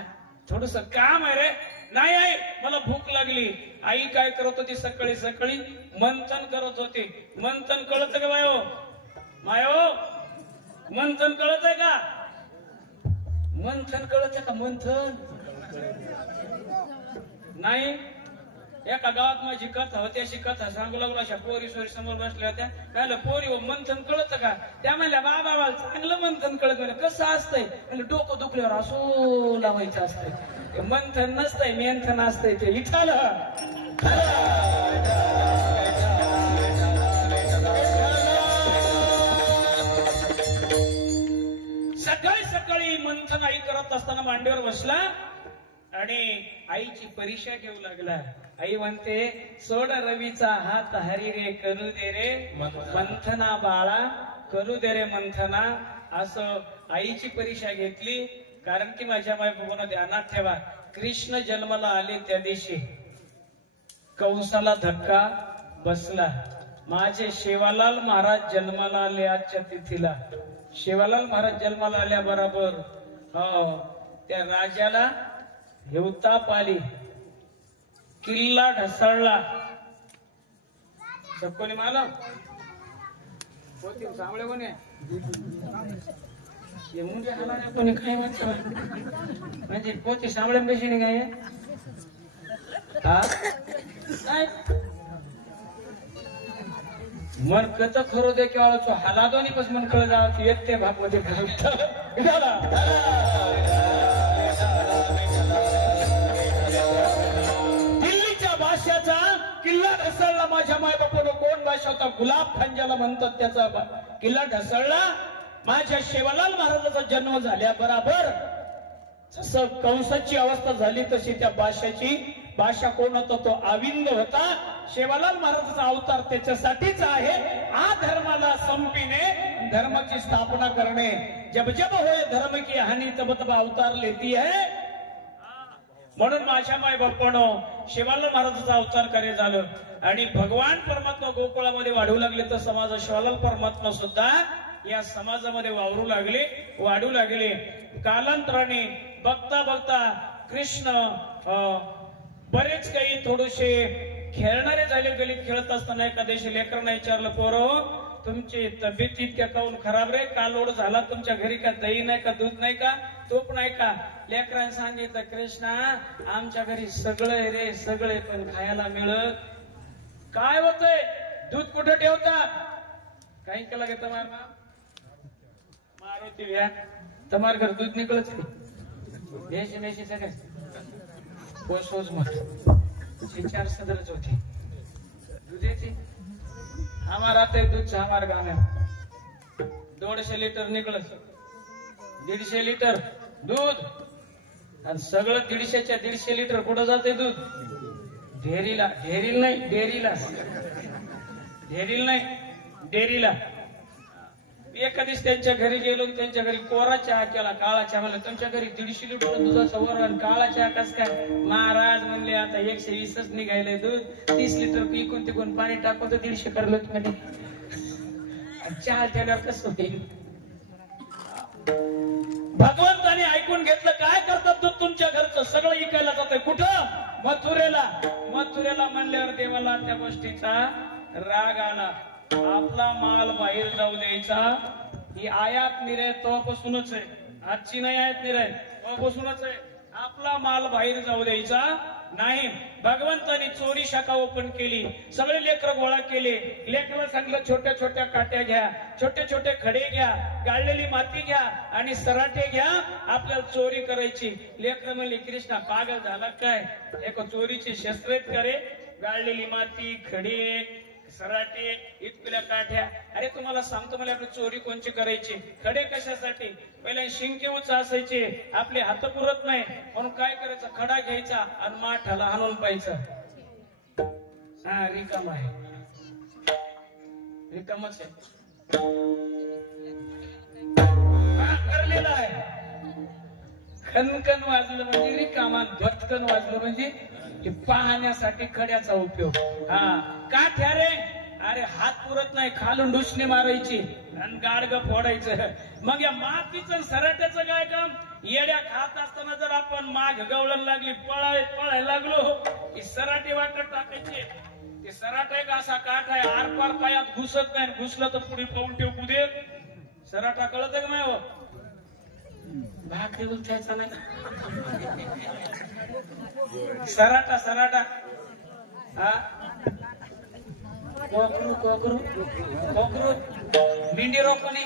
थोडस काम आहे रे. नाही आई मला भूक लागली. आई काय करत होती, सकाळी सकाळी मंथन करत होती. मंथन कळत का मायो? मायो मंथन कळत आहे का? मंथन कळत आहे का? मंथन नाही. एका गावात माझी कथा होती. अशी कथा सांगू लागलो. अशा पोरी सोरी समोर बसल्या होत्या. काय पोरी मंथन कळत का? त्या म्हणल्या बाबा मला चांगलं मंथन कळत. म्हणजे कसं असतंय? म्हणजे डोकं दुखल्यावर असो लावायचं असतंय. मंथन नसतंय, मेंथन असतंय. ते इथं सकाळी सकाळी मंथन आई करत असताना मांडीवर बसला आणि आईची परीक्षा घेऊ लागला. आई म्हणते, सोड रवीचा हात हरी रे, करू दे रे मंथना बाळा, करू दे रे मंथना. असं आईची परीक्षा घेतली. कारण की माझ्या बायकोनं ध्यानात ठेवा, कृष्ण जन्माला आले त्या दिवशी कंसाला धक्का बसला. माझे शेवालाल महाराज जन्माला आले आजच्या तिथीला. शेवालाल महाराज जन्माला आल्या बरोबर त्या राजाला हिवताप आली, किल्ला ढसळला. कोणी मला सावळे कोणी मुंगे हाला कोणी काय म्हणजे पोती सावळे पैसे नाही काय मन कत खरो दे केव्हा हाला दोन्ही पास मन कळ जावं येते भागवते दिल्लीच्या भाषाचा किल्ला ढसळला. माझ्या माय बापानं कोण भाषा होता? गुलाब खान ज्याला म्हणतात त्याचा किल्ला ढसळला. माझ्या शेवालाल महाराजाचा जन्म झाल्या बराबर जसं कंसाची अवस्था झाली तशी त्या भाषा कोण होता? तो अविंद होता. शेवालाल महाराजाचा अवतार त्याच्यासाठीच आहे, आ धर्माला संपिने धर्माची स्थापना करणे. जब जब होय धर्म की हानी तब तब अवतार लेती है. म्हणून माझ्या माय बापानं शेवालाल महाराजाचा अवतार कार्य झालं आणि भगवान परमात्मा गोकुळामध्ये वाढू लागले. तर समाज शेवालाल परमात्मा सुद्धा या समाजामध्ये वाढू लागले. कालांतराने बघता बघता कृष्ण बरेच काही थोडेसे खेळणारे झाले. गलीत खेळत असताना एका दिवशी लेकरांना विचारलं, पोरो तुमची तब्येत इतक्या काऊन खराब रे? कालोड झाला तुमच्या घरी? का दही नाही का, दूध नाही का, तूप नाही का? लेकरांनी सांगितलं, कृष्णा आमच्या घरी सगळं आहे रे, सगळे पण खायला मिळत काय होतंय? दूध कुठं ठेवता? काही केला घेता मारुती व्या तमार घर दूध निकळच मेशी मेशी सगळं पोस मत 4 सदरच होती दुधेची. हमारा ते दूध हमार गाव है 150 लिटर निकळच 150 लिटर दूध आणि सगळं 150 लिटर कुठं जाते दूध? डेअरीला. डेअरीला. एका दिवस त्यांच्या घरी गेलो, त्यांच्या घरी कोरा चहा केला, काळा चहा. म्हणलं तुमच्या घरी 150 लिटर दुधाचा वरण, काळा चहा कस काय? महाराज म्हणले आता 120च निघायलंय दूध, 30 लिटर इकून तिकून पाणी टाकून तर 150 करलं तुम्ही. चहा केल्यावर कसं होईल? भगवंताने ऐकून घेतलं. काय करतात दूध तुमच्या घरचं? सगळं इकायला जातंय. कुठं? मथुरेला म्हणल्यावर देवाला त्या गोष्टीचा राग आला. आपला माल बाहेर जाऊ द्यायचा. ही आयात निर्यात तेव्हापासूनच आहे, आजची नाही आयात निर्यात तेव्हापासूनच आहे. आपला माल बाहेर जाऊ द्यायचा नाही, भगवंतानी चोरी शाखा ओपन केली, सगळे लेकर गोळा केले. लेकराला सांगितलं छोट्या छोट्या काट्या घ्या, छोटे छोटे खडे घ्या, गाळलेली माती घ्या आणि सराटे घ्या, आपल्याला चोरी करायची. लेकर म्हणले कृष्णा पागल झाला काय, एक चोरीची शस्त्र करे, गाळलेली माती, खडे, सराटे, इतकुल्या काठ्या. अरे तुम्हाला सांगतो, मला आपली चोरी कोणची करायची. खडे कशासाठी, पहिल्या शिंके उच असायचे, आपले हात पुरत नाही, म्हणून काय करायचं, खडा घ्यायचा आणि माठाला हाणून पाहायचं. हा रिकाम आहे, रिकामच आहे. हा करलेला आहे. खनकन वाजलं म्हणजे रिकामा, भटकन वाजलं म्हणजे पाहण्यासाठी खड्याचा उपयोग. हा काठ्या रे, अरे हात पुरत नाही, खालून डुसणी मारायची आणि गाडग फोडायचं. मग या मातीचं सराट्याचं काय काम, येड्या खात असताना जर आपण माग गवळण लागली, पळायला लागलो, की सराटे वाटत टाकायचे. ते सराटा एक असा काठ आहे, आरपार पायात घुसत नाही, घुसलं तर पुढे पाऊल ठेव कुदेल. सराटा कळत का नाही हो, भाकरी उठायचा नाही. सराटा सराटा, हा कोकरू कोकरू कोकरू, मिंडी रोखणे.